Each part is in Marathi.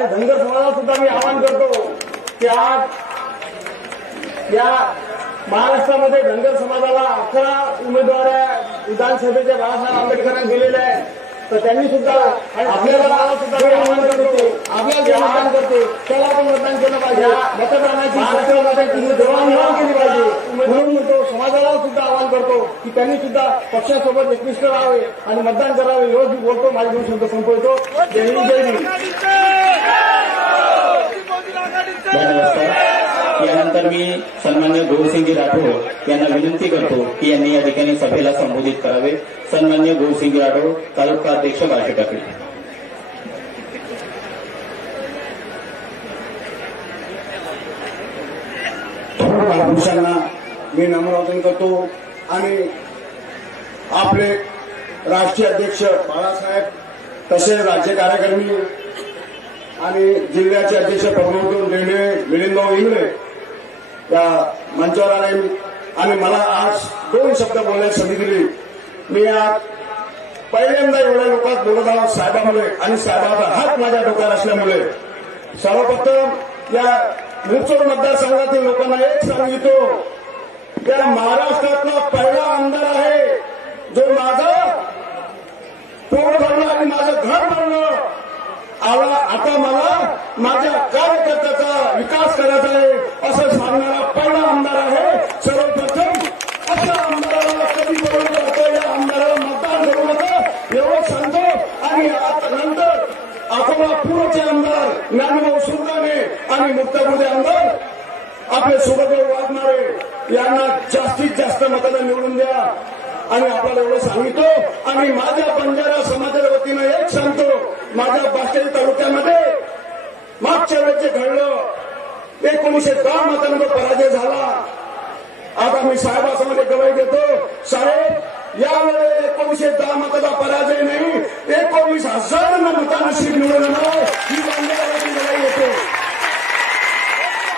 आणि धनगर समाजाला सुद्धा मी आवाहन करतो की आज या महाराष्ट्रामध्ये धनगर समाजाला 11 उमेदवार विधानसभेच्या बाळासाहेब आंबेडकरांनी दिलेल्या आहेत, तर त्यांनी सुद्धा आपल्याला सुद्धा आवाहन करतो, आपल्याला आवाहन करतो त्याला पण मतदान केलं पाहिजे, मतदानाची देवाणघेवाण केली पाहिजे. म्हणून तो समाजाला सुद्धा आवाहन करतो की त्यांनी सुद्धा पक्षासोबत एकनिष्ठ राहावे आणि मतदान करावे. एवढं मी बोलतो, माझे 2 शब्द संपवतो. जय हिंद, जय हिंद. यानंतर मी सन्मान्य गौरसिंगजी राठोड यांना विनंती करतो की यांनी या ठिकाणी सभेला संबोधित करावे. सन्मान्य गौरसिंगजी राठोड, तालुका अध्यक्ष बार्शीटाकळी. पुरुषांना मी नम्रता करतो आणि आपले राष्ट्रीय अध्यक्ष बाळासाहेब, तसेच राज्य कार्यकारिणी आणि जिल्ह्याचे अध्यक्ष प्रमोद रेल्वे मिलिंदभाऊ इंगळे या मंचावर आले आणि मला आज 2 शब्द बोलण्याची संधी दिली. मी आज पहिल्यांदा एवढ्या लोकात बोलत आहोत साहेबांमुळे आणि साहेबांचा हात माझ्या डोक्यात असल्यामुळे. सर्वप्रथम या मुरचोड मतदारसंघातील लोकांना एक सांगितो, त्या महाराष्ट्रातला पहिला आमदार आहे जो माझं पोट भरलं आणि माझं घर भरलं. आता मला माझ्या कार्यकर्त्याचा विकास करायचा आहे असं सांगणारा पहिला आमदार आहे. सर्वप्रथम अशा आमदाराला कधी करू नका, या आमदाराला मतदान करू नका एवढं सांगतो. आणि नंतर अकोला पूर्वचे आमदार ज्ञानभाऊ सुरगाणे आणि मुक्तापुरचे आमदार आपले सुभद्राव वाघमारे यांना जास्तीत जास्त मतांना निवडून द्या. आणि आपल्याला एवढं सांगितो आणि माझ्या बंजारा समाजाच्या वतीनं एक सांगतो, माझ्या बाष्टी तालुक्यामध्ये मागच्या वेळेचे घडलं 1910 मतांवर पराजय झाला. आता मी साहेबासमोर गवाही देतो, साहेब यावेळी 1910 मताचा पराजय नाही, 19,000 मतांना सीट निवडून येणार ही बंजाराची लढाई येते.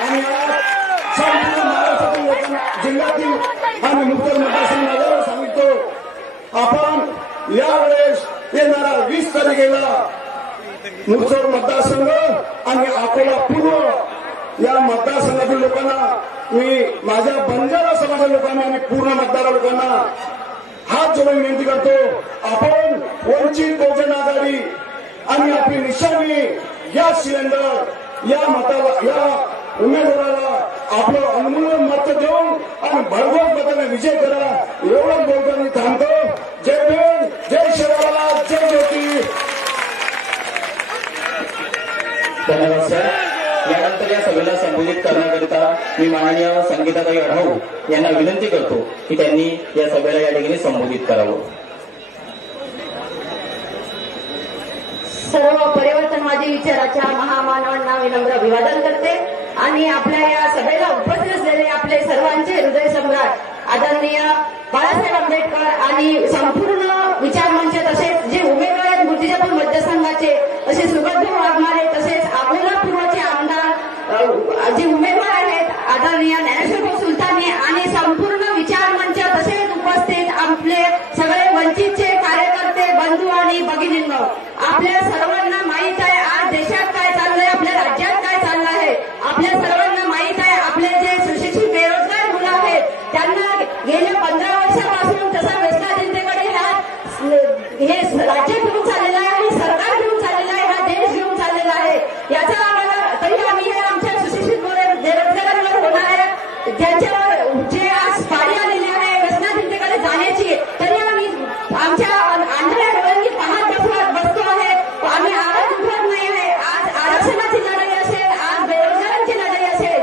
आणि आज संपूर्ण महाराष्ट्रातील लोकांना, जिल्ह्यातील आणि मुख्य मतदारसंघाला सांगिततो, आपण यावेळेस येणारा 20 तारखेला मुरचोड मतदारसंघ आणि अकोला पूर्व या मतदारसंघातील लोकांना मी माझ्या बंजारा समाजाच्या लोकांना आणि पूर्ण मतदार लोकांना हात जोडून विनंती करतो, आपण वंचित बहुजन आघाडी आणि आपली निशाणी गॅस सिलेंडर या उमेदवाराला आपलं अनमोल मत देऊन आणि भरघोस मताने विजय करा. एवढं बोलताना थांबतो. जय भीम, जय शिवराज, जय ज्योती. धन्यवाद सर. यानंतर या सभेला संबोधित करण्याकरिता मी माननीय संगीताताई अढाऊ यांना विनंती करतो की त्यांनी या सभेला या ठिकाणी संबोधित करावं. सर्व परिवर्तनवादी विचाराच्या महामानवांना विनम्र अभिवादन करते आणि आपल्या या सभेला उपस्थित असलेले आपले सर्वांचे हृदय सम्राट आदरणीय बाळासाहेब आंबेडकर आणि संपूर्ण विचार मंच, तसेच जे उमेदवार आहेत मूर्तिजापूर मतदारसंघाचे, तसेच सुभद्राव वाघमारे, तसेच अकोला पूर्वचे आमदार जे उमेदवार आहेत आदरणीय ज्ञानेश्वर सुलताने आणि संपूर्ण विचार मंच, तसेच उपस्थित आपले सगळे वंचितचे कार्यकर्ते, बंधू आणि भगिनींनो, आपल्या सर्वांना माहीत आहे आज देशात काय चाललंय, आपल्या राज्यात काय चाललं आहे. आपल्या सर्वांना माहीत आहे आपले जे सुशिक्षित बेरोजगार मुलं आहेत त्यांना गेल्या 15 वर्षापासून तसा व्यसना जनतेकडे हे राज्य घेऊन चाललेलं आहे आणि सरकार घेऊन चाललेलं आहे, हा देश घेऊन चाललेला आहे. याचा आम्हाला तरी आम्ही हे आमच्या सुशिक्षित बेरोजगारांवर होणाऱ्या ज्यांच्यावर जे आज पाळी आलेली आहे व्यसना जनतेकडे जाण्याची, तरी आम्ही आमच्या आंधळ्या डोळ्यांनी पाहत बसतो आहे. आम्ही आवाज उठवत नाही आहे. आज आरक्षणाची लढाई असेल, आज बेरोजगारांची लढाई असेल.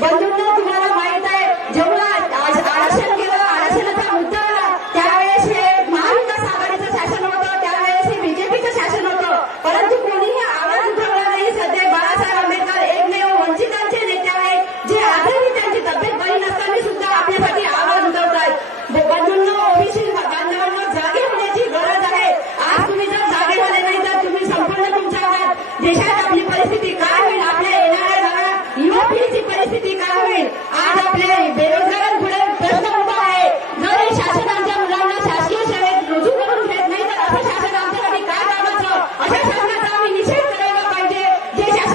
बंधूंनो, तुम्हाला माहित आहे जेव्हा आरक्षण केलं, आरक्षणाचा मुद्दा आला त्यावेळेस हे महाविकास आघाडीचं शासन होतं, त्यावेळेस हे बीजेपीचं शासन होतं, परंतु कोणीही आवाज उठवला नाही. सध्या बाळासाहेब आंबेडकर एकमेव वंचितांचे नेते आहेत जे आजही त्यांची तब्येत बरी नसताना सुद्धा आपल्यासाठी आवाज उठवत आहेत. बंधूंनो, ओबीसी बांधवांना जागे होण्याची गरज आहे. आज तुम्ही जर जागे झाले नाही तर तुम्ही संपूर्ण तुमच्या देशात आपली परिस्थिती काय होईल, आपल्या येणाऱ्या युवा पिढीची परिस्थिती काय होईल. आज आपल्या बेरोजगारांपुढे प्रश्न उभा आहे. जर हे शासन आमच्या मुलांना शासकीय सेवेत रुजू करून घेत नाही तर असं शासन आमच्यासाठी काय कामाचं, अशा शासनाचा आम्ही निषेध करायला पाहिजे. जे शासन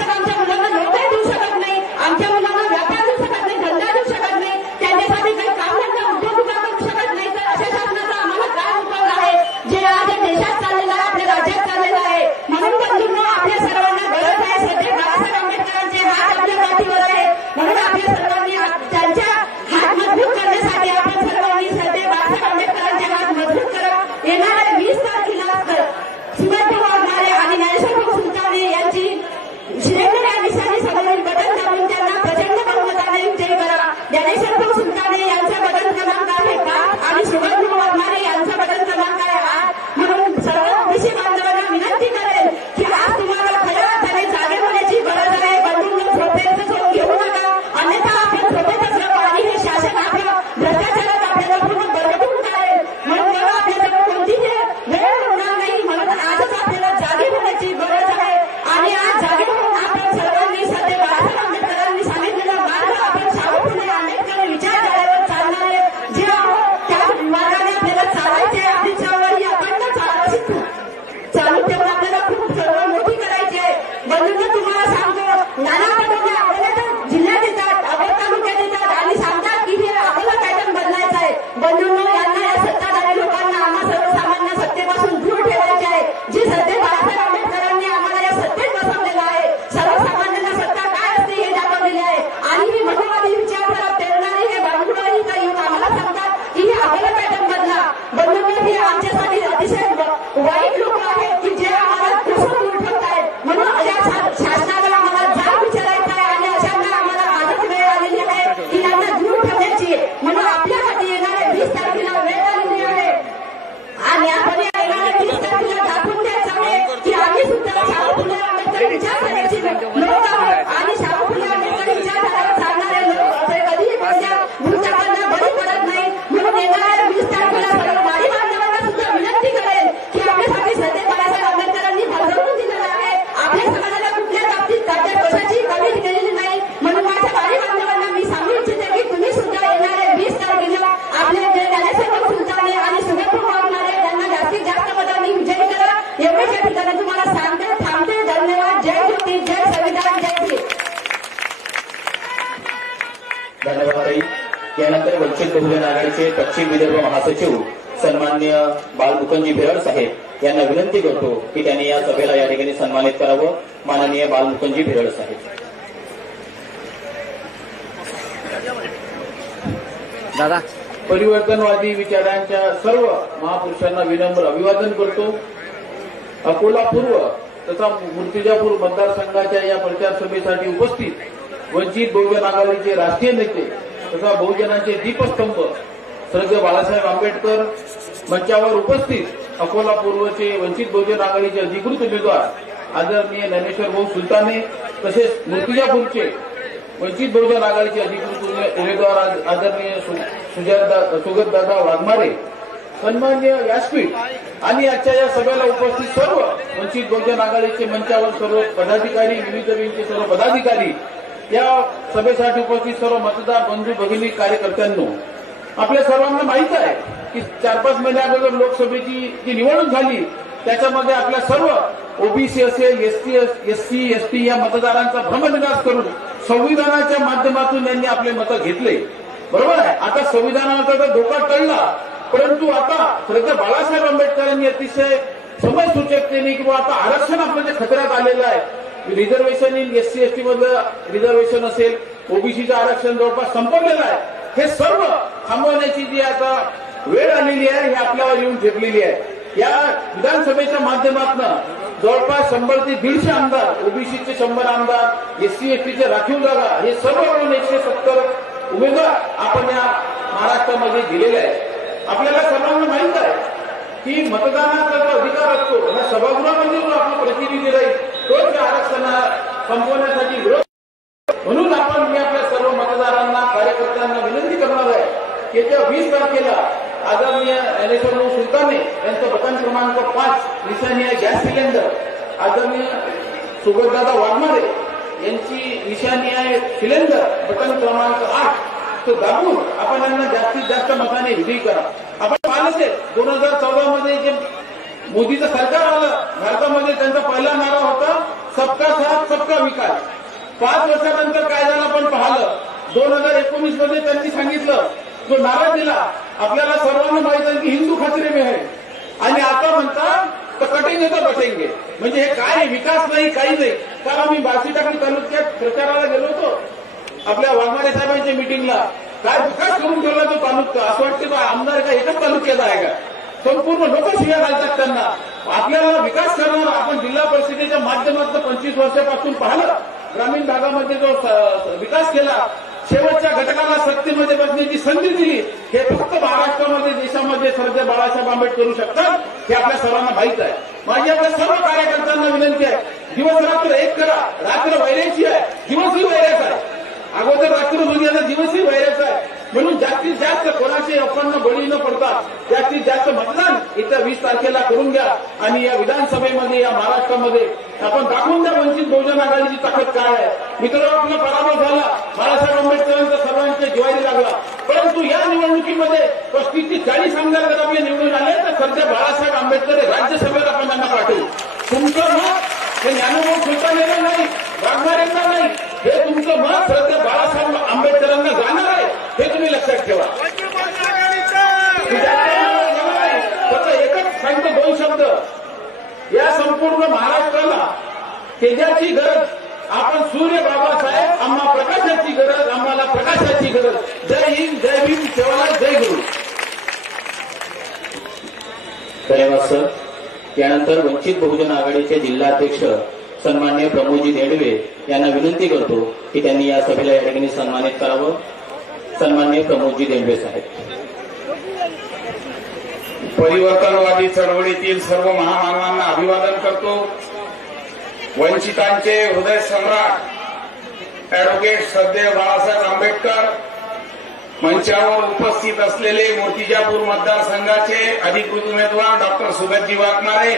बंधूंना तुम्हाला सांगतो, नाना पटोले आपल्याला तर जिल्ह्यात येतात, आपण तालुक्यात येतात आणि सांगतात की हे आपल्याला पॅटर्न बदलायचा आहे. बंधूंनो, यांना या सत्ताधारी लोकांना आम्हा सर्वसामान्य सत्तेपासून दूर ठेवायचे आहे. जी सत्ते बाळासाहेब आंबेडकरांनी आम्हाला या सत्तेत बसवलेलं आहे, सर्वसामान्यांना सत्ता काय असते हे दाखवलेले आहे. आणि ही मनोवादी विचारधारा पेरणारे हे बांधुडाई येऊन आम्हाला सांगतात की हे आपल्याला पॅटर्न बदला. बंधूंनो, हे आमच्यासाठी अतिशय वाईट लोक आहेत की जे आम्हाला कसं दूर ठेवतायत. म्हणून या शासनाला आम्हाला जाब विचारायचा आहे आणि अशांना आम्हाला आजच वेळ आलेली आहे की त्यांना दूर ठेवण्याची. म्हणून आपल्यासाठी येणाऱ्या 20 तारखेला वेळ आलेली आहे आणि आपण येणाऱ्या 20 तारखेला दाखवून द्यायचं आहे की आम्ही सुद्धा शाहू फुले आंबेडकर विचारधारेचे लोक आहोत आणि शाहू फुले आंबेडकर विचारधारावर चालणारे लोक असे कधीही कोणत्या भूलथापांना बळी पडत नाही. म्हणून येणाऱ्या 20 तारखेला सर्व माडी बांधवांना सुद्धा विनंती करेल की आपल्यासाठी सध्या बाळासाहेब आंबेडकरांनी भरवून दिलेलं आहे. आपल्या समाजाला कुठल्या बाबतीत ताब्यात कशाची कमी केलेली नाही. म्हणून माझ्या माडी बांधवांना मी सांगू इच्छिते की तुम्ही सुद्धा येणाऱ्या 20 तारखेला आपले जे ज्ञानेश्वर सुलताने आणि सुगंध वागणारे त्यांना जास्तीत जास्त मतांनी विजयी करा. एवढ्याच या ठिकाणी तुम्हाला सांगते, थांबते. धन्यवाद. जय ज्योती, जय संविधान, जय श्री. धन्यवाद ताई. यानंतर वंचित बहुजन आघाडीचे पश्चिम विदर्भ महासचिव सन्माननीय बालमुकुंदजी भेरड साहेब यांना विनंती करतो की त्यांनी या सभेला या ठिकाणी सन्मानित करावं. माननीय बालमुकुंदजी भेरड साहेब. दादा, परिवर्तनवादी विचारांच्या सर्व महापुरुषांना विनम्र अभिवादन करतो. अकोला पूर्व तथा मूर्तिजापूर मतदारसंघाच्या या प्रचार सभेसाठी उपस्थित वंचित बहुजन आघाडीचे राष्ट्रीय नेते तथा बहुजनांचे दीपस्तंभ श्रद्धेय बाळासाहेब आंबेडकर मंचावर उपस्थित अकोला पूर्वचे वंचित बहुजन आघाडीचे अधिकृत उमेदवार आदरणीय ज्ञानेश्वर भाऊ सुलताने तसेच मूर्तिजापूरचे वंचित बहुजन आघाडीचे अधिकृत उमेदवार आदरणीय सुगतदादा वाघमारे, सन्मान्य व्यासपीठ आणि आजच्या या सभेला उपस्थित सर्व वंचित बहुजन आघाडीचे मंचावर सर्व पदाधिकारी, विविध विंगचे सर्व पदाधिकारी, या सभेसाठी उपस्थित सर्व मतदार बंधू भगिनी कार्यकर्त्यांनो, आपल्या सर्वांना माहित आहे की 4-5 महिन्याअगोदर लोकसभेची जी निवडणूक झाली त्याच्यामध्ये आपल्या सर्व ओबीसी असेल, एससी, एसटी या मतदारांचा भ्रमनिराश करून संविधानाच्या माध्यमातून यांनी आपले मतं घेतले. बरोबर आहे. आता संविधानाचा तर धोका टळला, परंतु आता श्रद्धेय बाळासाहेब आंबेडकरांनी अतिशय समयसूचकतेने किंवा आता आरक्षण आपलं जे खतऱ्यात आलेलं आहे, रिझर्वेशन इन एससी एसटी मधलं रिझर्वेशन असेल, ओबीसीचं आरक्षण जवळपास संपवलेलं आहे, हे सर्व थांबवण्याची जी आता वेळ आलेली आहे ही आपल्यावर येऊन ठेपलेली आहे. या विधानसभेच्या माध्यमातून जवळपास 100 ते 150 आमदार, ओबीसीचे 100 आमदार, एससी एसटीचे राखीव जागा, हे सर्व मिळून 170 उमेदवार आपण या महाराष्ट्रामध्ये दिलेले आहेत. आपल्याला सर्वांना माहित आहे की मतदानाचा जो अधिकार असतो या सभागृहामध्ये जो आपला प्रतिनिधी राहील तोच या आरक्षणा संपवण्यासाठी विरोध. म्हणून आपण मी आपल्या सर्व मतदारांना, कार्यकर्त्यांना विनंती करणार आहे की येत्या 20 तारखेला आदरणीय ज्ञानेश्वर भाऊ सुलताने यांचं बटन क्रमांक 5 निशाणी आहे गॅस सिलेंडर, आदरणीय सुगतदादा वाघमारे यांची निशाणी आहे सिलेंडर बटन क्रमांक 8, तो दाबून आपण यांना जास्तीत जास्त मताने विजयी करा. आपण पाहिलं असेल 2014 मध्ये जे मोदीचं सरकार आलं भारतामध्ये, त्यांचा पहिला नारा होता सबका साथ सबका विकास. 5 वर्षानंतर काय झालं आपण पाहिलं. 2019 मध्ये त्यांनी सांगितलं, जो नारा दिला आपल्याला सर्वांना माहित आहे की हिंदू खतरे में है, आणि आता म्हणतात तर कटेंगे तर बटेंगे. म्हणजे हे काय विकास नाही, काही नाही. कारण आम्ही बार्शीटाकली तालुक्यात प्रचाराला गेलो होतो आपल्या वाघमारे साहेबांच्या मिटिंगला. काय विकास करून ठेवला तो तालुका, असं वाटतं का आमदार का एकच तालुक्याचा आहे का? संपूर्ण लोक शिव्या घालतात त्यांना. आपल्याला विकास करणार आपण जिल्हा परिषदेच्या माध्यमातून 25 वर्षापासून पाहिलं, ग्रामीण भागामध्ये जो विकास केला, शेवटच्या घटकाला सत्तेमध्ये बसण्याची संधी दिली, हे फक्त महाराष्ट्रामध्ये, देशामध्ये श्रद्धेय बाळासाहेब आंबेडकर करू शकतात, हे आपल्या सर्वांना माहित आहे. माझी आपल्या सर्व कार्यकर्त्यांना विनंती आहे, दिवस रात्र एक करा. रात्र वैराची आहे, दिवसही वैराचा आहे. अगोदर रात्र होती, आता दिवसही वैराचा आहे. म्हणून जास्तीत जास्त कोणाचे लोकांना बळी न पडता जास्तीत जास्त मतदान येत्या 20 तारखेला करून घ्या आणि या विधानसभेमध्ये, या महाराष्ट्रामध्ये आपण दाखवून द्या वंचित बहुजन आघाडीची ताकद काय आहे. मित्रांनो, आपला पराभव झाला, बाळासाहेब आंबेडकरांचा सर्वांच्या जिव्हारी लागला, परंतु या निवडणुकीमध्ये 35 ते 40 आमदार जर आपले निवडून आले तर सध्या बाळासाहेब आंबेडकर राज्यसभेत आपण त्यांना पाठवू. तुमचं मत हे ज्ञानोबा सुलतानांना नाही, वाघमारेंना नाही, हे तुमचं मत श्रद्धेय बाळासाहेब आंबेडकरांना जाणार आहे, हे तुम्ही लक्षात ठेवा. फक्त एकच सांगतो, 2 शब्द. या संपूर्ण महाराष्ट्राला तेजाची गरज, आपण सूर्य बाबासाहेब, आम्हा प्रकाशाची गरज, आम्हाला प्रकाशाची गरज. जय हिंद, जय भीम, सेवालाल, जय गुरु. धन्यवाद सर. यानंतर वंचित बहुजन आघाडीचे जिल्हाध्यक्ष सन्मान्य प्रमोदजी देंडवे यांना विनंती करतो की त्यांनी या सभेला या ठिकाणी सन्मानित करावं. सन्मान्य प्रमोदजी देंडवे साहेब. परिवर्तनवादी चळवळीतील सर्व महामानवांना अभिवादन करतो. वंचितांचे हृदय सम्राट ऍडव्होकेट श्रद्धेय बाळासाहेब आंबेडकर, मंचावर उपस्थित असलेले मूर्तिजापूर मतदारसंघाचे अधिकृत उमेदवार डॉक्टर सुगतजी वाघमारे,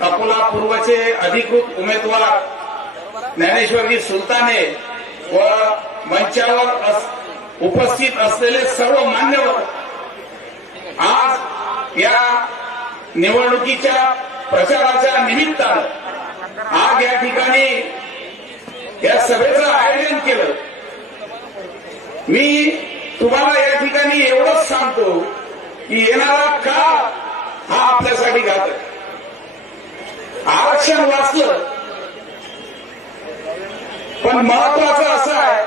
अकोला पूर्वचे अधिकृत उमेदवार ज्ञानेश्वरजी सुलताने व मंचावर उपस्थित असलेले सर्व मान्यवर, आज या निवडणुकीच्या प्रचाराच्या निमित्तानं आज या ठिकाणी या सभेचं आयोजन केलं. मी तुम्हाला या ठिकाणी एवढंच सांगतो की येणारा काळ हा आपल्यासाठी घातक. आरक्षण वाचलं, पण महत्वाचं असं आहे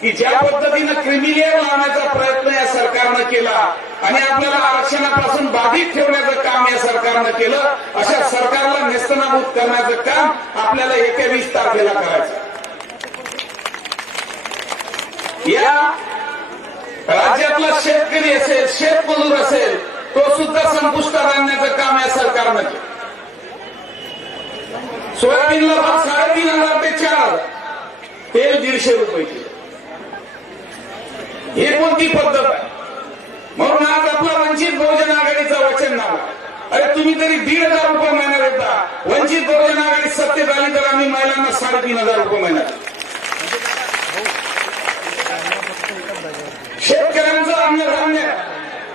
की ज्या पद्धतीनं क्रिमिलेअर लावण्याचा प्रयत्न या सरकारनं केला आणि आपल्याला आरक्षणापासून बाधित ठेवण्याचं काम या सरकारनं केलं, अशा सरकारला नेस्तनाबूत करण्याचं काम आपल्याला येत्या 20 तारखेला करायचं. या राज्यातला शेतकरी असेल, शेतमजूर असेल, तो सुद्धा संपुष्टात आणण्याचं काम या सरकारनं केलं. सोयाबीनला भाव 3,500 ते 4,000, तेल 150 रुपये किलो. ही कोणती पद्धत आहे? म्हणून आज आपला वंचित बहुजन आघाडीचा वचननामा, अरे तुम्ही तरी 1,500 रुपये महिना देता. वंचित बहुजन आघाडी सत्तेत आली तर आम्ही महिलांना 3,500 रुपये महिना देतो. शेतकऱ्यांचं अन्नधान्य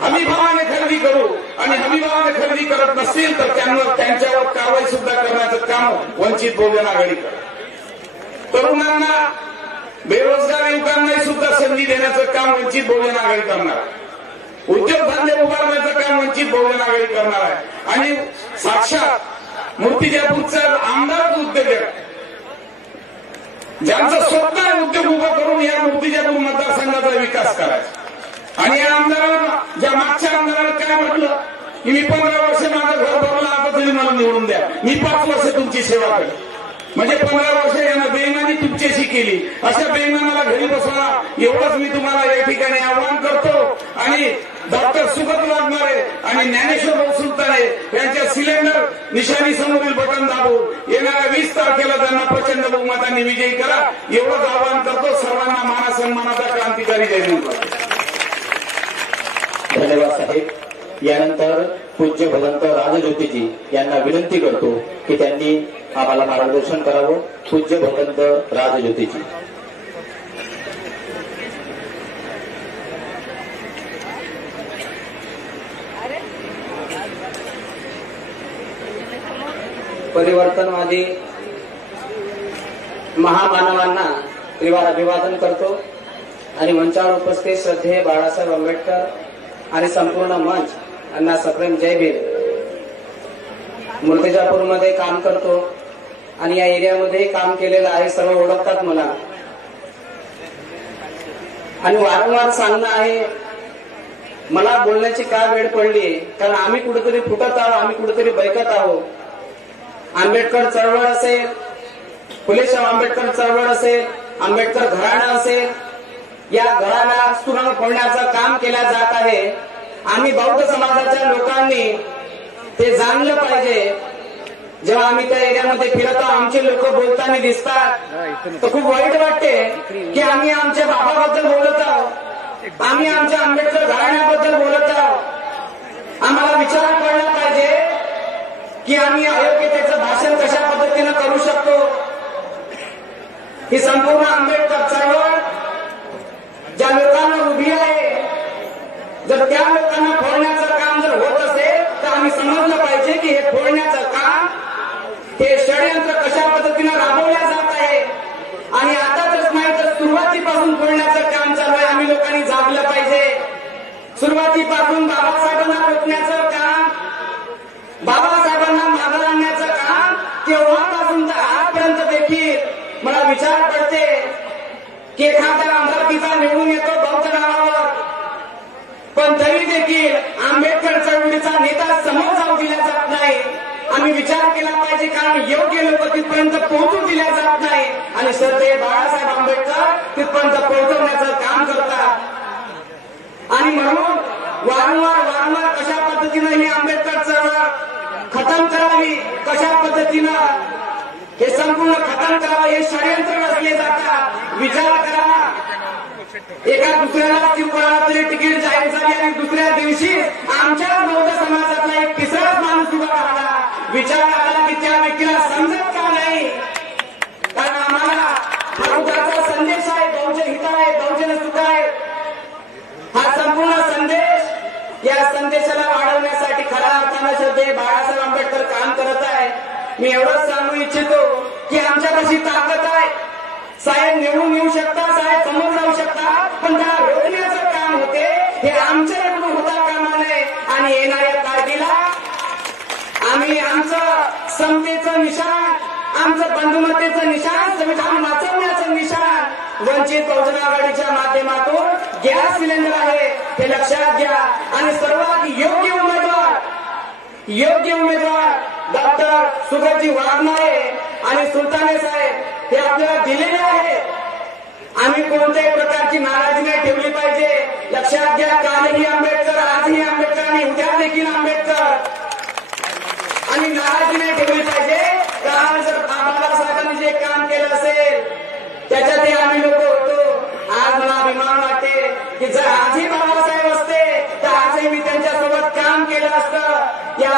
हमीभावाने खरेदी करू आणि हमीभावाने खरेदी करत नसतील तर त्यांच्यावर कारवाई सुद्धा करण्याचं काम वंचित बहुजन आघाडी करते. तरुणांना, बेरोजगार युवकांनाही सुद्धा संधी देण्याचं काम वंचित बहुजन आघाडी करणार आहे. उद्योगधंदे उभारण्याचं काम वंचित बहुजन आघाडी करणार आहे. आणि साक्षात मूर्तिजापूरचा आमदार उद्योजक, ज्यांचं स्वतः उद्योग उभा करून या मूर्तिजापूर मतदारसंघाचा विकास करायचा. आणि या आमदारांना, ज्या मागच्या आमदारांना काय म्हटलं की मी 15 वर्ष माझं घर भरलं, आता तुम्ही मला निवडून द्या, मी 5 वर्ष तुमची सेवा करेन. म्हणजे 15 वर्ष यांना बेईमानी तुमच्याशी केली. अशा बेईमानाला घरी बसवा, एवढंच मी तुम्हाला या ठिकाणी आवाहन करतो. आणि डॉक्टर सुगत वाघमारे आणि ज्ञानेश्वर सुलताने यांच्या सिलेंडर निशाणी समोरील बटन दाबून येणाऱ्या 20 तारखेला त्यांना प्रचंड बहुमतांनी विजयी करा, एवढंच आवाहन करतो. सर्वांना मानसन्मानाचा क्रांतिकारी जय हिंद. धन्यवाद साहेब. यानंतर पूज्य भगवंत राजज्योतिजी यांना विनंती करतो की त्यांनी आम्हाला मार्गदर्शन करावं. पूज्य भगवंत राजज्योतिजी. परिवर्तनवादी महामानवांना त्रिवार अभिवादन करतो आणि मंचावर उपस्थित श्रद्धेय बाळासाहेब आंबेडकर आणि संपूर्ण मंच यांना सप्रेम जय भीम. मूर्तिजापूरमध्ये काम करतो आणि या एरियामध्ये काम केलेलं आहे, सर्व ओळखतात मला. आणि वारंवार सांगणं आहे, मला बोलण्याची काय वेळ पडली, कारण आम्ही कुठेतरी फुटत आहोत, आम्ही कुठेतरी बैकत आहोत. आंबेडकर चळवळ असेल, फुलेशाह आंबेडकर चळवळ असेल, आंबेडकर घराणा असेल, या घराला सुरंग फोडण्याचं काम केलं जात आहे. आम्ही बौद्ध समाजाच्या लोकांनी ते जाणलं पाहिजे. जेव्हा आम्ही त्या एरियामध्ये फिरतो, आमचे लोक बोलताना दिसतात तर खूप वाईट वाटते की आम्ही आमच्या बाबाबद्दल बोलत आहोत, आम्ही आमच्या आंबेडकर घराण्याबद्दल बोलत आहोत. आम्हाला विचार पडला पाहिजे की आम्ही अयोग्यतेचं भाषण कशा पद्धतीनं करू शकतो. ही संपूर्ण आंबेडकर चळवळ ज्या लोकांना उभी आहे, जर त्या लोकांना फोडण्याचं काम जर होत असेल तर आम्ही समजलं पाहिजे की हे फोडण्याचं काम, हे षडयंत्र कशा पद्धतीनं राबवल्या जात आहे आणि आताच नाही तर सुरुवातीपासून बोलण्याचं काम चालू आहे. आम्ही लोकांनी जागलं पाहिजे. सुरुवातीपासून बाबासाहेबांना रोखण्याचं काम, बाबासाहेबांना मागे आणण्याचं काम तेव्हापासून तर आजपर्यंत देखील मला विचार पडते की एखाद्या आमदारकीचा निवडून येतो बहुच्या नावावर, पण तरी देखील आंबेडकर चळवळीचा नेता समोर जाऊ दिला जात नाही. आम्ही विचार केला पाहिजे, कारण योग्य लोक तिथपर्यंत पोहोचू दिल्या जात नाही आणि श्रद्धेय बाळासाहेब आंबेडकर तिथपर्यंत पोहोचवण्याचं काम करतात. आणि म्हणून वारंवार कशा पद्धतीनं ही आंबेडकर चळवळ खतम करावी, कशा पद्धतीनं हे संपूर्ण खतम करावं, हे षडयंत्र रचले जातात. विचार करा, एका दुसऱ्याला कोणाला तरी तिकीट जाहीर झाली आणि दुसऱ्या दिवशी आमच्या बौद्ध समाजातला एक तिसराच माणूस उभा राहिला. विचार आला की त्या व्यक्तीला समजत का नाही? कारण आम्हाला बहुधाचा संदेश आहे, बहुजन हित आहे, बहुजन सुख आहे. हा संपूर्ण संदेश, या संदेशाला वाढवण्यासाठी खऱ्या अर्थानं श्रद्धेय बाळासाहेब आंबेडकर काम करत आहे. मी एवढंच सांगू इच्छितो की आमच्यापाशी ताकद आहे. साहेब निवडून येऊ शकता, साहेब समोर जाऊ शकता, पण त्या रोखण्याचं काम होते हे आमच्याकडून होता कामा नये. आणि येणाऱ्या तारखेला आम्ही आमचं समतेचं निशाण, आमचं बंधुमतेचं निशाण, संविधान वाचवण्याचं निशाण वंचित बहुजन आघाडीच्या माध्यमातून गॅस सिलेंडर आहे हे लक्षात घ्या. आणि सर्वात योग्य उमेदवार डॉक्टर सुगतजी वाघमारे आणि सुलताने साहेब हे आपल्याला दिलेले आहे. आम्ही कोणत्याही प्रकारची नाराजी नाही ठेवली पाहिजे. लक्षात घ्या, कालही आंबेडकर, आजही आंबेडकर आणि उद्या देखील आंबेडकर. आणि नाराजी नाही ठेवली पाहिजे, कारण जर बाबासाहेबांनी जे काम केलं असेल त्याच्यातही आम्ही लोक होतो. आज मला अभिमान वाटते की जर आजही बाबासाहेब असते तर आजही मी त्यांच्यासोबत काम केलं असतं. या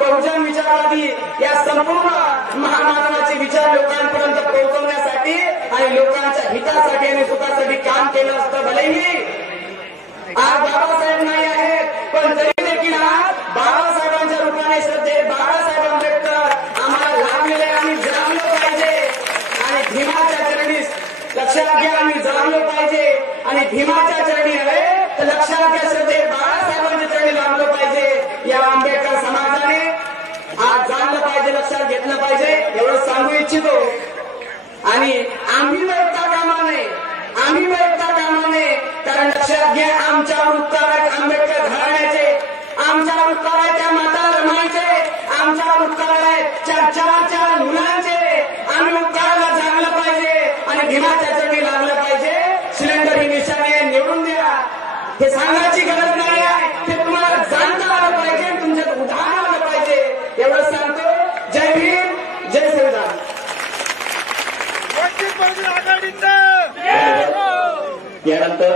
बहुजन विचारवादी, या संपूर्ण महामानवाचे विचार लोकांपर्यंत पोहोचवण्यासाठी आणि लोकांच्या हितासाठी आणि सुखासाठी काम केलं असतं. भलेही आज बाबासाहेब नाही आहेत, पण तरी देखील आज बाबासाहेबांच्या रूपाने श्रद्धेय बाळासाहेब आंबेडकर आम्हाला लाभलेले आणि जाणलं पाहिजे. आणि भीमाच्या चरणी लक्षात घ्या, आम्ही जाणलं पाहिजे. आणि भीमाच्या चरणी नव्हे तर लक्षात घ्या, श्रद्धेय बाळासाहेबांच्या चरणी लाभलं पाहिजे. या आंबेडकर समाजाने आज जाणलं पाहिजे, लक्षात घेतलं पाहिजे, एवढं सांगू इच्छितो. आणि आम्ही वैयक्ता कामा नये, कारण लक्षात घ्या, आमच्यावर उपकार आहेत आंबेडकर घराण्याचे, आमच्यावर उपकार आहेत त्या माता रमाईचे, आमच्यावर उपकार आहेत चार मुलांचे. आम्ही उपकाराला जागलं पाहिजे आणि भीमाच्या चरणी लागलं पाहिजे. सिलेंडर ही निशाणी आहे, निवडून द्या हे सांगायची गरज नाही आहे. ते तुम्हाला जाणता आलं पाहिजे, तुमच्यात उदाहरण आलं पाहिजे, एवढं सांगतो. जय भीम, जय संविधान. यानंतर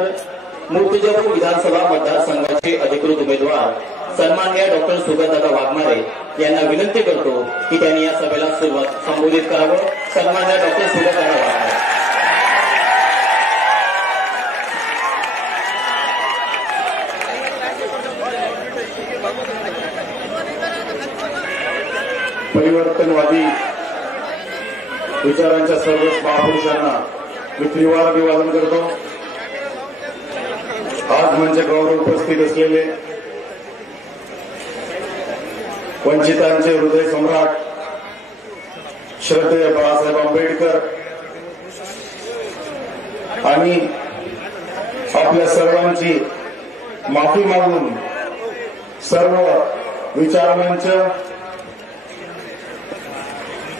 मूर्तिजापूर विधानसभा मतदारसंघाचे अधिकृत उमेदवार सन्माननीय डॉक्टर सुगतदादा वाघमारे यांना विनंती करतो की त्यांनी या सभेला संबोधित करावं. सन्माननीय डॉक्टर सुगतदादा वाघमारे. परिवर्तनवादी विचारांच्या सर्व महापुरुषांना मी त्रिवार अभिवादन करतो. आज मंचावर उपस्थित असलेले वंचितांचे हृदय सम्राट श्रद्धेय बाळासाहेब आंबेडकर आणि आपल्या सर्वांची माफी मागून सर्व विचारमंच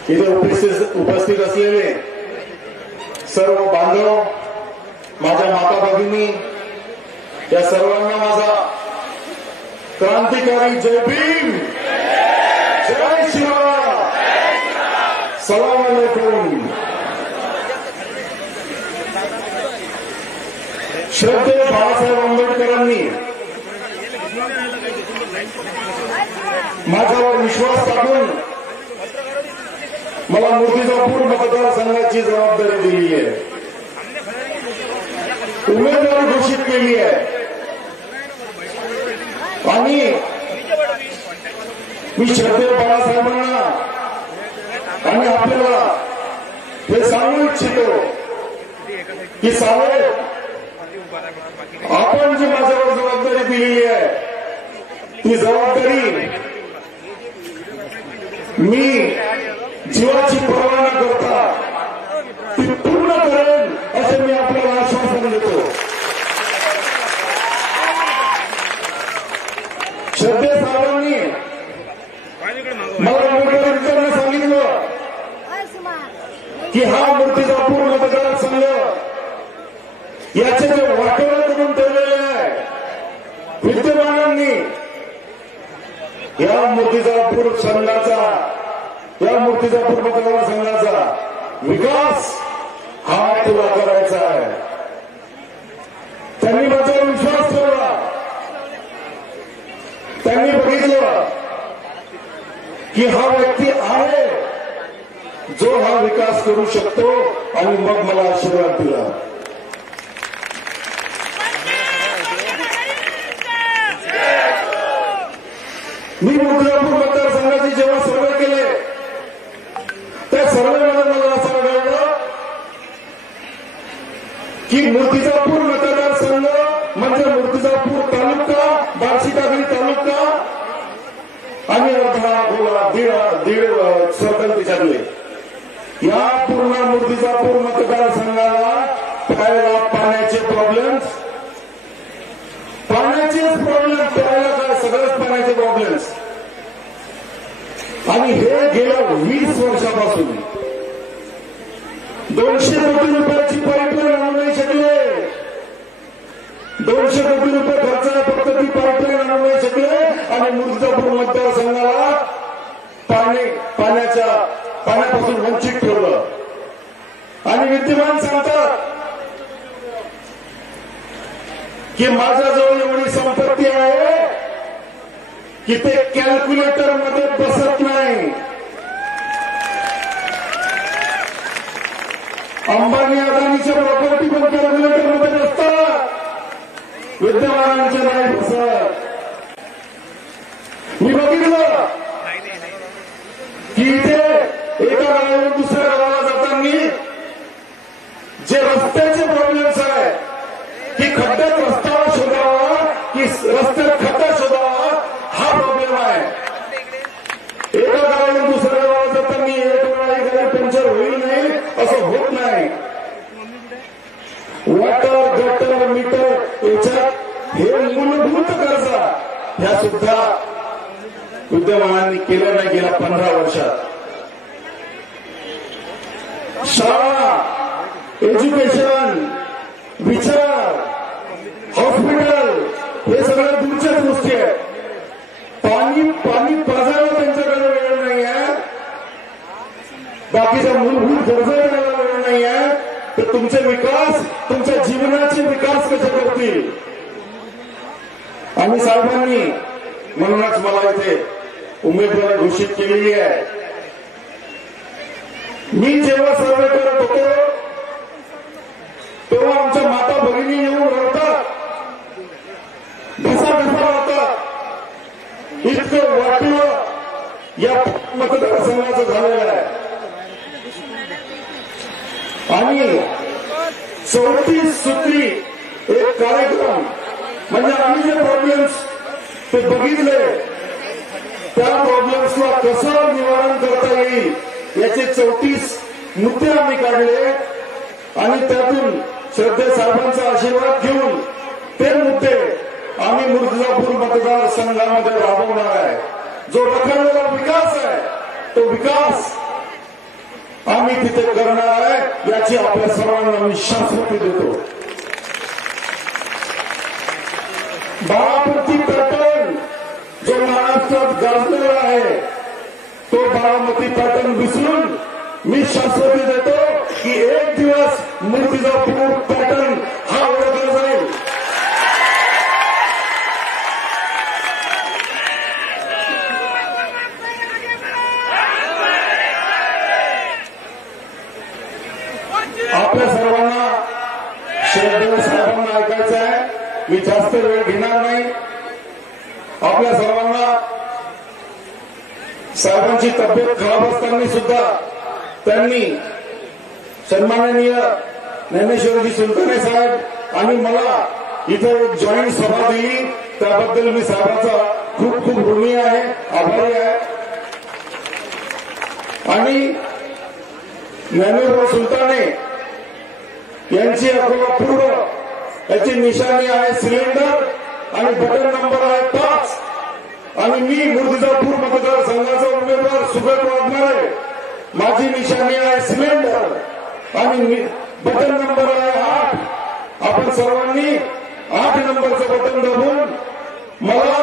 इथे उपस्थित असलेले सर्व बांधव, माझ्या माता भगिनी, या सर्वांना माझा क्रांतिकारी जय भीम, जय शिवराय, सलाम अलैकुम. श्रद्धेय बाळासाहेब आंबेडकरांनी माझ्यावर विश्वास टाकून मला मूर्तिजापूर मतदारसंघाची जबाबदारी दिली आहे, उमेदवारी घोषित केली आहे. आणि मी श्रद्धेय बाळासाहेबांना आणि आपल्याला हे सांगू इच्छितो की साहेब, आपण जी माझ्यावर जबाबदारी दिलेली आहे ती जबाबदारी मी जीवाची पर्वा न करता ती पूर्ण करेन असं मी आपल्याला आश्वासन देतो. श्रद्धे साहेबांनी मला आंबेडकरांनी सांगितलं की हा मूर्तिजापूर मतदारसंघ याचे जे वाटोळं करून ठेवलेले आहे विद्यमानांनी, या मूर्तिजापूर मतदारसंघाचा विकास हा तुला करायचा आहे. त्यांनी माझ्यावर विश्वास ठेवला. त्यांनी बघितलं की हा व्यक्ती आहे जो हा विकास करू शकतो आणि मग मला आशीर्वाद दिला. मी मूर्तिजापूर मतदारसंघाचे जेव्हा सर्वे केले त्या सर्वेमध्ये मला असं आढळलं की मूर्तिजापूर मतदारसंघ म्हणजे मूर्तिजापूर तालुका, बार्शीटाकळी तालुका आणि अर्धा दीड सर्कल तिच्यातले या पूर्ण मूर्तिजापूर मतदारसंघाला प्यायला पाण्याचे प्रॉब्लेम्स, पाण्याचेच प्रॉब्लेम, प्यायला काय सगळंच पाण्याचे प्रॉब्लेम्स. आणि हे गेल्या 20 वर्षापासून 200 कोटी रुपयाची पाईपलाईन आणू नाही शकले. 200 कोटी रुपये खर्च फक्त ती पाईपलाईन आणू नाही शकले आणि मूर्तिजापूर मतदारसंघाला पाण्यापासून वंचित ठेवलं. आणि विद्यमान सांगतात की माझ्याजवळ एवढी संपत्ती आहे की ते कॅल्क्युलेटर मध्ये बसत नाही. अंबानी अदानीच्या प्रॉपर्टी पण कॅल्क्युलेटर मध्ये बसतात, विद्यमानांच्या नाही बसत. मी बघितलं की इथे एका गावावरून दुसऱ्या गावाला जाताना जे रस्त्याचे प्रॉब्लेम्स आहे की खड्ड्यात रस्ता शोधावा की रस्त्यात खड्डा शोधावा हा प्रॉब्लेम आहे. एका गावावरून दुसऱ्या गावाला जाताना एक वेळा ही गाडी पंक्चर होईल नाही असं होत नाही. वॉटर, गटर, मीटर याच्यात हे मूलभूत गरजा ह्या सुद्धा विद्यमानांनी केलं नाही गेल्या 15 वर्षात. शाळा, एज्युकेशन, विचार, हॉस्पिटल हे सगळ्या दूरच्याच गोष्टी आहेत. पाणी पाजायला त्यांच्याकडे वेळ नाही आहे, बाकीच्या मूलभूत गरजा करायला वेळ नाही आहे, तर तुमचे विकास, तुमच्या जीवनाचे विकास कसे करतील. आम्ही साहेबांनी म्हणूनच मला इथे उमेदवारी घोषित केलेली आहे. मी जेव्हा सर्वे करत होतो तेव्हा आमच्या माता भगिनी येऊन रडतात, ढसा होतात. इतकं वाटलं या मतदारसंघाचं झालेलं आहे. आणि 34 सूत्री एक कार्यक्रम म्हणजे आम्ही जे प्रॉब्लेम्स ते बघितले त्या प्रॉब्लेम्सला कसं निवारण करता येईल याचे 34 मुद्दे आम्ही काढले आणि त्यातून श्रद्धे साहेबांचा आशीर्वाद घेऊन ते मुद्दे आम्ही मूर्तिजापूर मतदारसंघामध्ये राबवणार आहे. जो रखडलेला विकास आहे तो विकास आम्ही तिथे करणार आहे याची आपल्या सर्वांना मी शाश्वती देतो. बारामती पॅटर्न जो महाराष्ट्रात गाजलेला आहे तो बारामती पॅटर्न विसरून मी शाश्वती देतो की एक दिवस मूर्तिजापूर पॅटर्न हा ओळखला जाईल. आपल्या सर्वांना श्रद्धेय साहेबांना ऐकायचं आहे. मी जास्त वेळ घेणार नाही. आपल्या सर्वांना साहेबांची तब्येत खराब असताना सुद्धा त्यांनी सन्माननीय ज्ञानेश्वरजी सुलताने साहेब आणि मला इथे एक जॉईंट सभा दिली, त्याबद्दल मी साहेबाचा खूप खूप ऋणी आहे, आभारी आहे. आणि ज्ञानेश्वर सुलताने यांची अकोला पूर्व याची निशाणी आहे सिलेंडर आणि बटन नंबर आहे 5. आणि मी मूर्तिजापूर मतदारसंघाचा उमेदवार सुगत वाघमारे, माझी निशाणी आहे सिलेंडर आणि बटन नंबर आहे 8. आपण सर्वांनी 8 नंबरचं बटन दाबून मला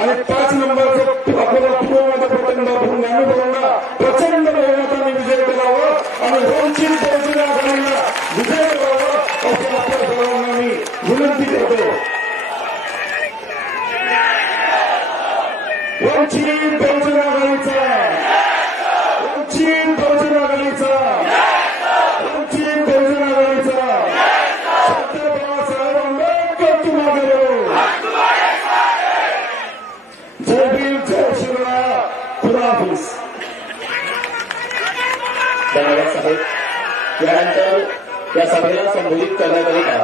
आणि 5 नंबरचं अकोला पूर्वमध्ये बटन दाबून ज्ञानोबांना प्रचंड बहुमताने विजय करावा आणि वंचित बहुजन आघाडीला विजय करावा असं आपल्या सर्वांना मी विनंती करतो. वंचित बहुजन आघाडीचा, वंचित बहुजन आघाडीचा, वंचित बहुजन आघाडीचा. डॉक्टर बाबासाहेब आंबेडकर तुम्हाला जय भीम, जय शिवराय, खुदा हाफिज. धन्यवाद साहेब. यानंतर या सभेला संबोधित करण्याकरिता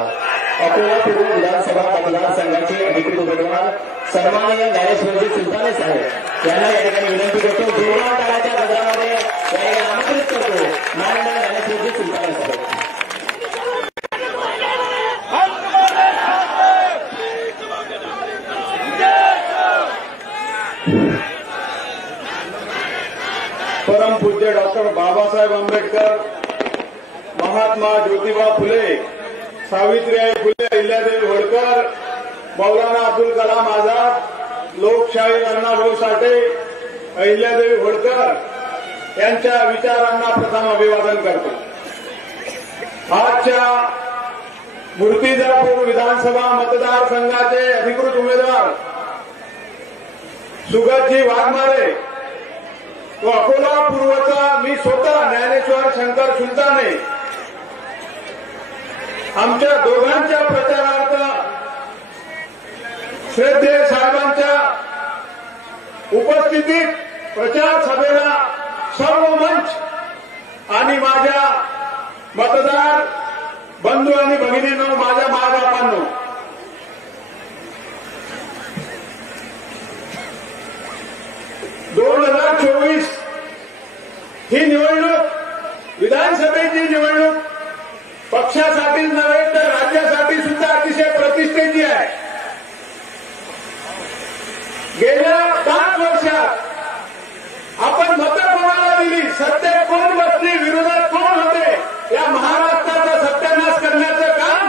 अकोला पूर्व विधानसभा मतदारसंघाचे अधिकृत उमेदवार सन्माननीय ज्ञानेश्वरजी सुलताने साहेब यांना या ठिकाणी विनंती करतो. जोरदार टाळ्याच्या गजरामध्ये या ठिकाणी आमंत्रित करतो माननीय ज्ञानेश्वरजी सुलताने साहेब. परमपूज्य डॉक्टर बाबासाहेब आंबेडकर, महात्मा ज्योतिबा फुले, सावित्रीबाई फुले, अहिल्यादेवी होळकर, मौलाना अब्दुल कलाम आझाद, लोकशाही अण्णाभाऊ साठे, अहिल्यादेवी होळकर यांच्या विचारांना प्रथम अभिवादन करतो. आजच्या मूर्तिजापूर विधानसभा मतदारसंघाचे अधिकृत उमेदवार सुगतजी वाघमारे व अकोला पूर्वचा मी स्वतः ज्ञानेश्वर शंकर सुलताने आमच्या दोघांच्या प्रचारार्थ श्रद्धेय साहेबांच्या उपस्थितीत प्रचार सभेला सर्व मंच आणि माझ्या मतदार बंधू आणि भगिनींनो, माझ्या मायबापांनो, ही निवडणूक विधानसभेची निवडणूक पक्षासाठीच नव्हे तर राज्यासाठी सुद्धा अतिशय प्रतिष्ठेची आहे. गेल्या 5 वर्षात आपण मतं कोणाला दिली, सत्तेत कोण बसली, विरोधात कोण होते, या महाराष्ट्राचा सत्यानाश करण्याचं काम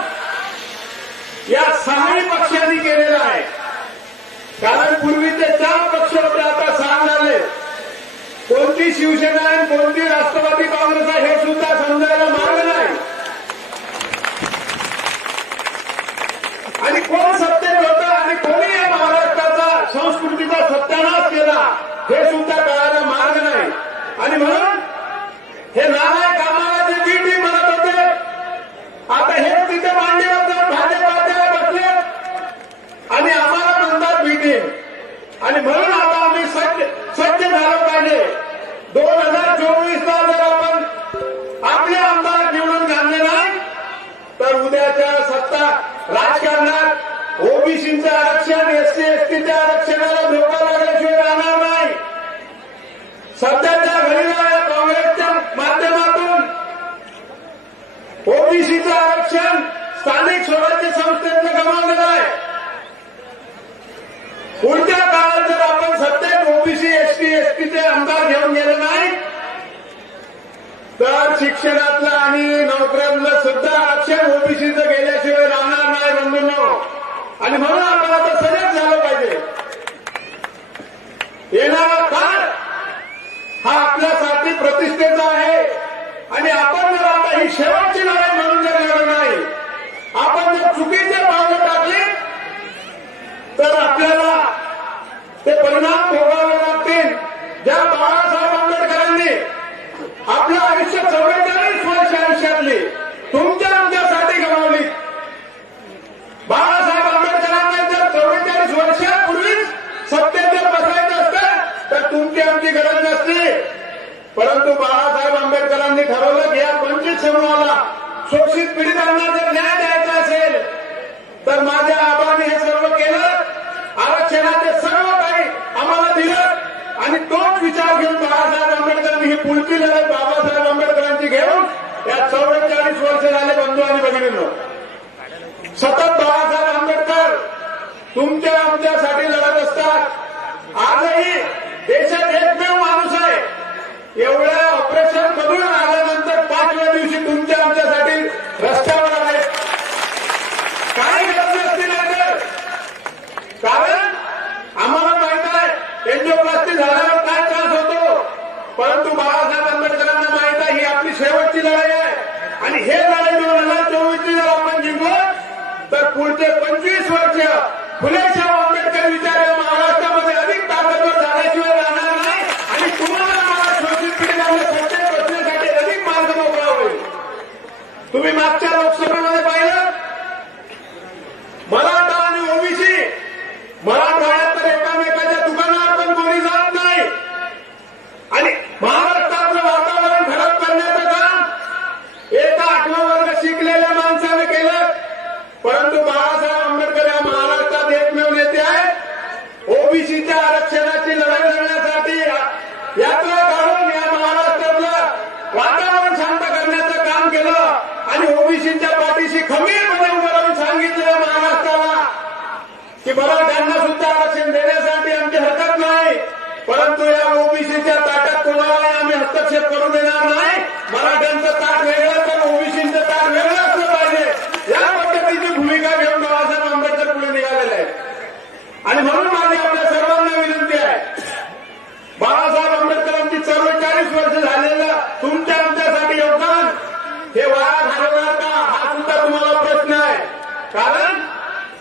या 6 पक्षांनी केलेलं आहे. कारण पूर्वीचे 4 पक्ष होते, आता 6 झाले. कोणती शिवसेना आहे, कोणती राष्ट्रवादी काँग्रेस आहे हे सुद्धा समजायला मार्ग नाही. आणि कोण सत्तेत होतं आणि कोणी या महाराष्ट्राचा संस्कृतीचा सत्यानाश केला हे सुद्धा कळायला मार्ग नाही. आणि म्हणून हे नालायक आम्हाला जे बीटी म्हणत होते, आता हे तिथे मांडीवर जाऊन भाजपाच्या बसले आणि आम्हाला म्हणतात बीटी. आणि म्हणून आता आम्ही सज्ज झालं पाहिजे. 2024ला जर आपण आपले आमदार निवडून आणले नाही तर उद्याच्या सत्ता राजकारणात ओबीसीचं आरक्षण, एससी एसटीच्या आरक्षणाला धोका लागल्याशिवाय राहणार नाही. सध्याच्या घडीला काँग्रेसच्या माध्यमातून ओबीसीचं आरक्षण स्थानिक स्वराज्य संस्थेचं गमावलेलं आहे. पुढच्या काळात जर आपण सत्तेत ओबीसी, एसटी, एसटीचे आमदार घेऊन गेले नाही तर शिक्षणातलं आणि नोकऱ्यांना सुद्धा आरक्षण ओबीसीचं गेल्याशिवाय राहणार नाही बंधूंनो. आणि म्हणून आपण आता सजग झालं पाहिजे. येणारा काळ हा आपल्यासाठी प्रतिष्ठेचा आहे. आणि आपण जर आता ही शेवटची लढाई म्हणून जर लढलं नाही, आपण जर चुकीचे पावलं टाकली तर आपल्याला ते परिणाम भोगावे लागतील. ज्या बाळासाहेब आंबेडकरांनी आपलं आयुष्य 44 वर्ष आयुष्यातली तुमच्या आमच्यासाठी गमावली. बाळासाहेब आंबेडकरांनी जर 44 वर्षापूर्वीच सत्तेत जर बसायचं असतं तर तुमची आमची गरज नसती. परंतु बाळासाहेब आंबेडकरांनी ठरवलं की या 25 समूहाला शोषित पीडितांना जर न्याय द्यायचा असेल तर माझ्या आबाने हे सर्व केलं, आरक्षणाचे सर्व काही आम्हाला दिलं आणि तोच विचार घेऊन बाळासाहेब आंबेडकरांनी ही पुढची लढत बाबासाहेब आंबेडकरांची घेऊन या 44 वर्ष झाले बंधू आणि भगिनींनो. सतत बाळासाहेब आंबेडकर तुमच्या आमच्यासाठी लढत असतात. आजही देशात एकमेव माणूस आहे एवढ्या ऑपरेशन करून आल्यानंतर 5व्या दिवशी तुमच्या आमच्यासाठी रस्त्यावर आले. काही गरज नसती नाही तर, कारण आम्हाला माहित आहे एंजिओप्लास्टी झाल्यावर काय त्रास होतो, परंतु बाळासाहेब आंबेडकरांना माहित आहे ही आपली शेवटची लढाई आहे आणि हे लढाई 2024 जर आपण जिंकलो तर पुढचे 25 वर्ष फुलेशाह आंबेडकर विचार या महाराष्ट्रामध्ये अधिक ताकदवर झाल्याशिवाय राहणार नाही आणि तुम्हाला आम्हाला शोषित पीडितांना सत्तेत बसण्यासाठी अधिक मार्ग मोकळा होईल. तुम्ही मागच्या लोकसभेमध्ये पाहिलं मराठा आणि ओबीसी, मराठवाड्यात तर एकामेकाच्या दुकानावर पण कोणी जात नाही आणि महाराष्ट्रातलं वातावरण खराब करण्याचं काम एका 8वा वर्ग शिकलेल्या माणसाने केलं. परंतु बाळासाहेब आंबेडकर या महाराष्ट्रात एकमेव नेते आहेत. ओबीसीच्या आरक्षणाची लढाई लढण्यासाठी यात्रा काढून या महाराष्ट्रातलं वातावरण शांत करण्याचं काम केलं आणि ओबीसीच्या पाठीशी खंबीरपणे उभं राहून सांगितलं या महाराष्ट्राला की मराठ्यांना सुद्धा आरक्षण देण्यासाठी आमची हरकत नाही, परंतु या ओबीसीच्या ताटात कोणालाही आम्ही हस्तक्षेप करू देणार नाही. मराठ्यांचं ताट वेगळं तर ओबीसीचं ताट वेगळं असलं पाहिजे या पद्धतीची भूमिका घेऊन बाबासाहेब आंबेडकर पुढे निघालेले आहेत. आणि म्हणून माझी आपल्या सर्वांना विनंती आहे, बाळासाहेब आंबेडकरांची 44 वर्ष झालेलं तुमच्या आमच्यासाठी योगदान हे वाया घालवणार का हा सुद्धा तुम्हाला प्रश्न आहे. कारण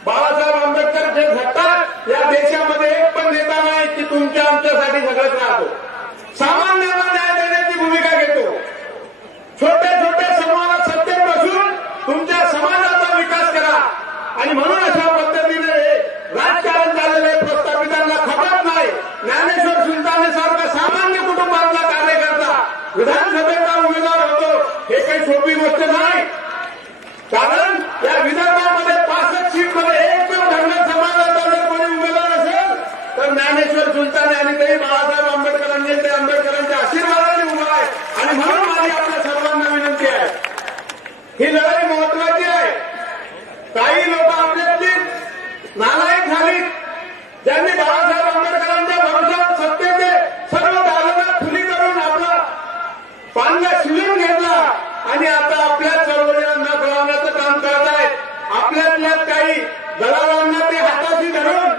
बाळासाहेब आंबेडकर जे घडतात या देशामध्ये एक पण नेता नाही की तुमच्या आमच्यासाठी सगळंच राहतो. सामान्यांना न्याय देण्याची भूमिका घेतो. छोट्या छोट्या समूहाला सत्तेत बसून तुमच्या समाजाचा विकास करा आणि म्हणून अशा पद्धतीने राजकारण झालेले प्रस्थापितांना खपत नाही. ज्ञानेश्वर सुलतानेसारखा सामान्य कुटुंबातला कार्यकर्ता विधानसभेचा उमेदवार होतो हे काही सोपी गोष्ट नाही. कारण या विदर्भामध्ये 65 सीटमध्ये एकमेव धनगर समाजाचा जर कोणी उमेदवार असेल तर ज्ञानेश्वर सुलताने आणि ते बाळासाहेब आंबेडकरांनी ते आंबेडकरांच्या आशीर्वादाने उभा आहे. आणि म्हणून माझी आपल्या सर्वांना विनंती आहे, ही लढाई महत्वाची आहे. काही लोक आपल्यातली नालायक झाली ज्यांनी बाळासाहेब आंबेडकरांच्या भरोशावर सत्तेचे सर्व दालना खुली करून आपला पांगा शिवून घेतला आणि आता आपल्या चळवळीला न कळवण्याचं काम करत आहेत. आपल्यातल्यात काही दलालांना ते हाताशी धरून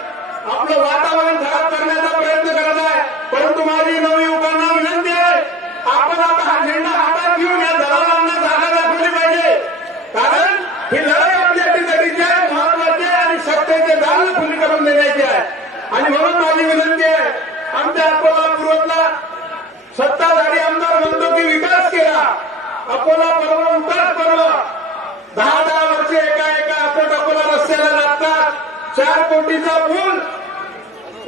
आपलं वातावरण खराब करण्याचा प्रयत्न करत आहे. परंतु माझी नवयुवकांना विनंती आहे, आपण आता हा झेंडा हातात घेऊन या दलालांना जागा दाखवली पाहिजे. कारण ही लढाई आपल्यासाठी आहे, महत्वाची आहे आणि सत्तेचे दालन खुली करून देण्याची आहे. आणि म्हणून माझी विनंती आहे, आमच्या अकोला पूर्वतला सत्ताधारी आमदार म्हणतो की विकास केला, अकोला पर्व उतार पर्व 10 वर्षे एका अकोट अकोला रस्त्याला लागतात. 4 कोटीचा पूल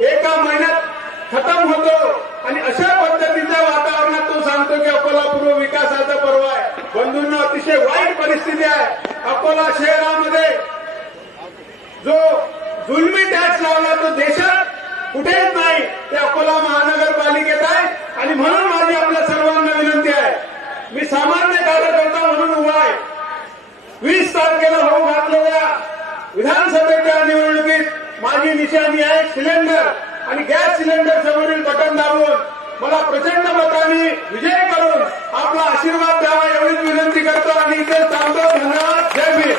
एका महिन्यात खतम होतो आणि अशा पद्धतीच्या वातावरणात तो सांगतो की अकोला पूर्व विकासाचा पर्व आहे. बंधूंना अतिशय वाईट परिस्थिती आहे. अकोला शहरामध्ये जो जुलमी टॅक्स लावला तो देशात कुठेच नाही, ते अकोला महानगरपालिकेत आहे. आणि म्हणून माझी आपल्या सर्वांना विनंती आहे, मी सामान्य कार्यकर्ता म्हणून उभा आहे. 20 तारखेला होऊ घातलेल्या विधानसभेच्या निवडणुकीत माझी निशाणी आहे सिलेंडर आणि गॅस सिलेंडर समोरील बटन दाबून मला प्रचंड मतांनी विजय करून आपला आशीर्वाद द्यावा एवढीच विनंती करतो आणि इथे थांबतो. धन्यवाद. जय भीम.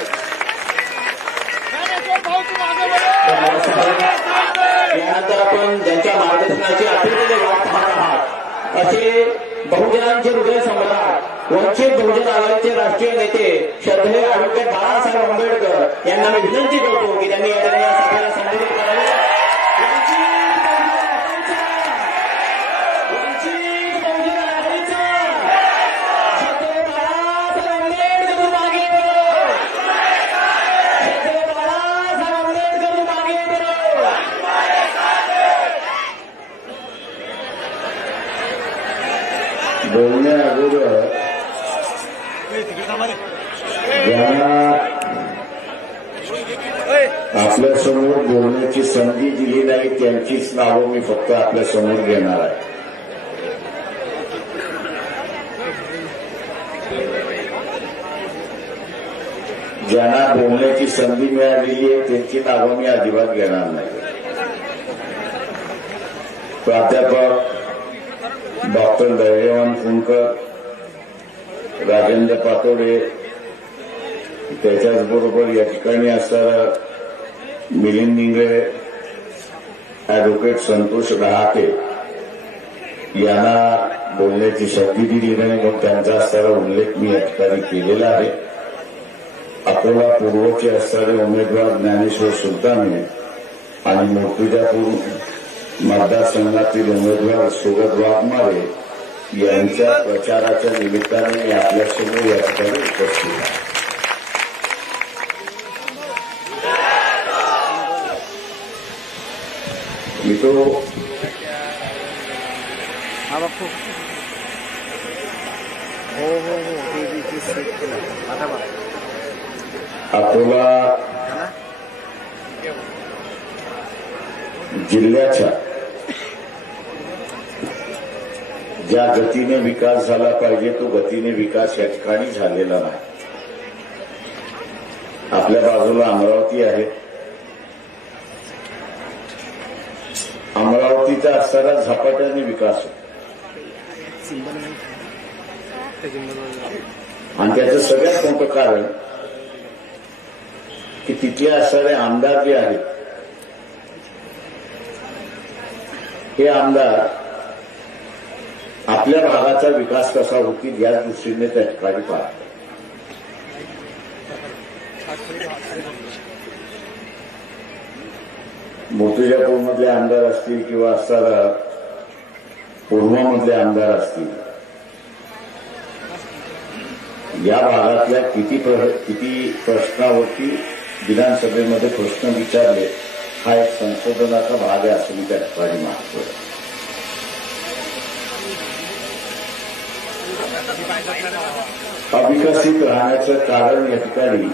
यानंतर आपण ज्यांच्या मार्गदर्शनाची आतुरतेने वाट पाहत आहात असे बहुजनांचे हृदय सम्राट वंचित बहुजन आघाडीचे राष्ट्रीय नेते श्रद्धेय ॲडव्होकेट बाळासाहेब आंबेडकर यांना मी विनंती करतो की त्यांनी या सभेला संबोधित करावे. बोलण्या अगोदर ज्यांना आपल्या समोर बोलण्याची संधी दिली नाही त्यांचीच नावं मी फक्त आपल्या समोर घेणार आहे. ज्यांना बोलण्याची संधी मिळालेली आहे त्यांची नावं मी अजिबात घेणार नाही. प्राध्यापक डॉक्टर दैवान फुंकर, राजेंद्र पातोडे, त्याच्याचबरोबर या ठिकाणी असणारा मिलिंद इंगळे, ॲडव्होकेट संतोष रहाटे यांना बोलण्याची संधी दिली नाही, मग त्यांचा असणारा उल्लेख मी या ठिकाणी केलेला आहे. अकोला पूर्वचे असणारे उमेदवार ज्ञानेश्वर सुलताने आणि मूर्तिजापूर मतदारसंघातील उमेदवार सुगत वाघमारे यांच्या प्रचाराच्या निमित्ताने आपल्यासमोर या ठिकाणी उपस्थित आहे. मी तो अकोला जिल्ह्याच्या ज्या गतीने विकास झाला पाहिजे तो गतीने विकास या ठिकाणी झालेला नाही. आपल्या बाजूला अमरावती आहे. अमरावतीचा असणारा झपाट्याने विकास होतो आणि त्याचं सगळ्यात मोठं कारण की तिथले असणारे आमदार जे आहेत हे आमदार आपल्या भागाचा विकास कसा होतील या दृष्टीने त्या ठिकाणी पाहतात. मूर्तिजापूरमधले आमदार असतील किंवा असणारा पूर्वमधले आमदार असतील, या भागातल्या किती प्रश्नावरती विधानसभेमध्ये प्रश्न विचारले हा एक संशोधनाचा भाग आहे असं मी त्या ठिकाणी मानतो. अविकसित राहण्याचं कारण या ठिकाणी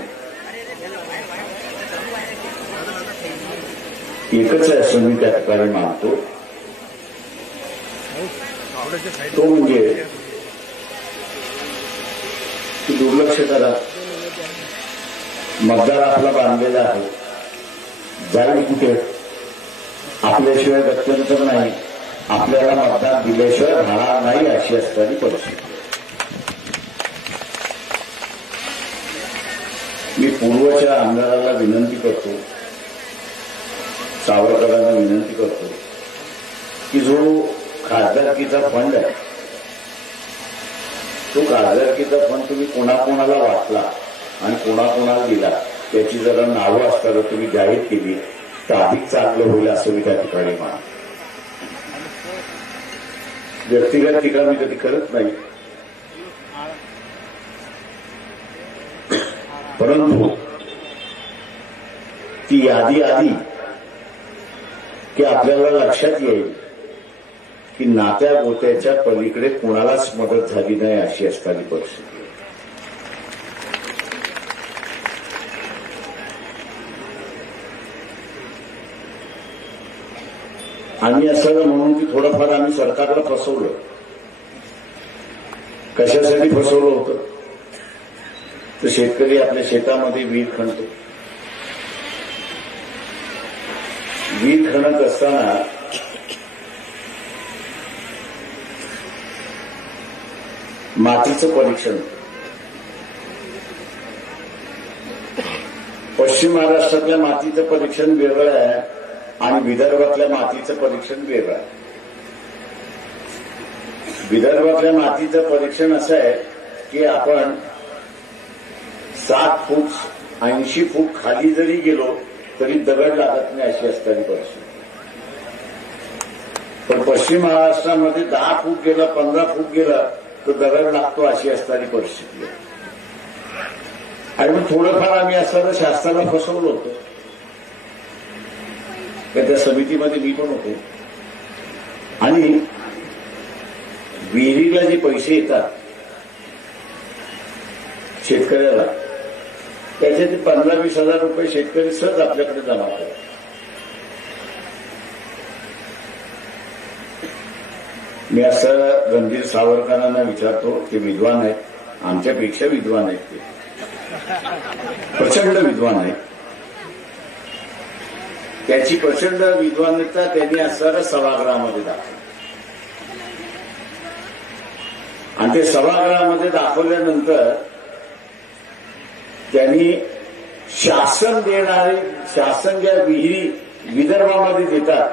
एकच आहे असं मी त्या ठिकाणी मानतो. तो म्हणजे दुर्लक्ष करा. मतदार आपला बांधलेला आहे, जाईल कुठे, आपल्याशिवाय गत्यंतर नाही, आपल्याला मतदान दिल्याशिवाय राहणार नाही अशी असणारी परिस्थिती. मी पूर्वच्या आमदाराला विनंती करतो, सावरकरांना विनंती करतो की जो खासदारकीचा फंड आहे तो खासदारकीचा फंड तुम्ही कोणाकोणाला वाटला आणि कोणाकोणाला दिला त्याची जरा नावं असताना तुम्ही जाहीर केली तर अधिक चांगलं होईल असं मी त्या ठिकाणी मानतो. व्यक्तिगत टीका मी कधी करत नाही, परंतु ती यादी आली की आपल्याला लक्षात येईल की नात्या गोत्याच्या पलीकडे कोणालाच मदत झाली नाही अशी असणारी परिस्थिती. आम्ही असं म्हणून की थोडंफार आम्ही सरकारला फसवलं. कशासाठी फसवलं होतं तर शेतकरी आपल्या शेतामध्ये वीज खणतो. वीज खणत असताना मातीचं परीक्षण, पश्चिम महाराष्ट्रातल्या मातीचं परीक्षण वेगळं आहे आणि विदर्भातल्या मातीचं परीक्षण वेगळं आहे. विदर्भातल्या मातीचं परीक्षण असं आहे की आपण 7 फूट 80 फूट खाली जरी गेलो तरी दगड लागत नाही अशी असणारी परिस्थिती. पण पश्चिम महाराष्ट्रामध्ये 10 फूट गेला 15 फूट गेला तर दगड लागतो अशी असणारी परिस्थिती आहे. आणि मग थोडंफार आम्ही असताना शासनाला फसवलं होतं. त्या समितीमध्ये मी पण होतो आणि विहिरीला जे पैसे येतात शेतकऱ्याला त्याचे ते 15-20 हजार रुपये शेतकरी सहज आपल्याकडे जमा करतात. मी असं रणधीर सावरकरांना विचारतो, ते विद्वान आहेत, आमच्यापेक्षा विद्वान आहेत, ते प्रचंड विद्वान आहेत. त्याची प्रचंड विद्वानता त्यांनी असणाऱ्या सभागृहामध्ये दाखवली आणि ते सभागृहामध्ये दाखवल्यानंतर त्यांनी शासन देणारे, शासन ज्या विहिरी विदर्भामध्ये देतात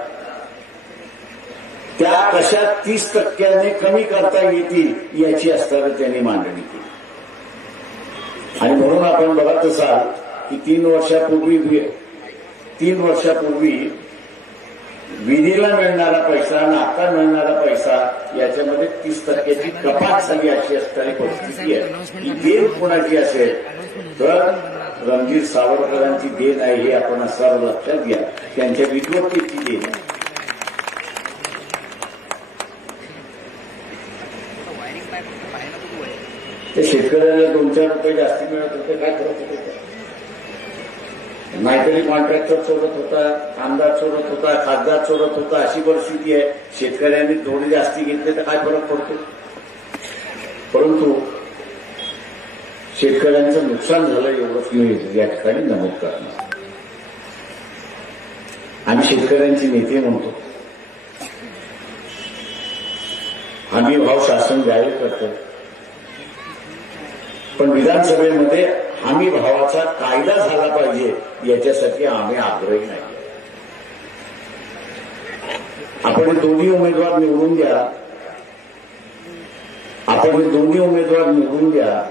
त्या कशा 30% कमी करता येतील याची असताना त्यांनी मांडणी केली. आणि म्हणून आपण बघत असाल की 3 वर्षापूर्वी विधीला मिळणारा पैसा आणि आता मिळणारा पैसा याच्यामध्ये 30% कपात झाली अशी असणारी परिस्थिती आहे. ही देण कोणाची असेल तर रणधीर सावरकरांची देण आहे हे आपण सर्व लक्षात घ्या. त्यांच्या विद्वत्तेची देण आहे. ते शेतकऱ्याला 2-4 रुपये जास्ती मिळत होते, काय करत होते? नाहीतरी कॉन्ट्रॅक्टर चोरत होता, आमदार चोरत होता, खासदार चोरत होता, अशी परिस्थिती आहे. शेतकऱ्यांनी थोडे जास्ती घेतले तर काय फरक पडतो? परंतु शेतकऱ्यांचं नुकसान झालं एवढंच मी या ठिकाणी नमूद करणार. आम्ही शेतकऱ्यांचे नेते म्हणतो, हमी भाव शासन जाहीर करतं, पण विधानसभेमध्ये हमी भावाचा कायदा झाला पाहिजे याच्यासाठी आम्ही आग्रही नाही. आपण हे दोन्ही उमेदवार निवडून द्या,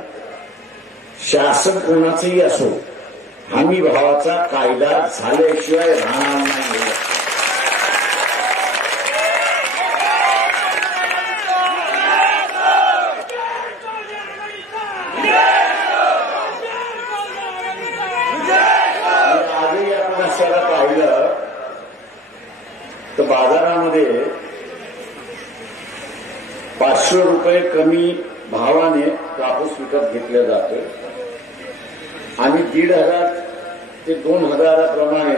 शासन कोणाचंही असो, हमी भावाचा कायदा झाल्याशिवाय राहणार नाही. तर बाजारामध्ये 500 रुपये कमी भावाने कापूस विकत घेतला जातोय आणि 1,500 ते 2,000 प्रमाणे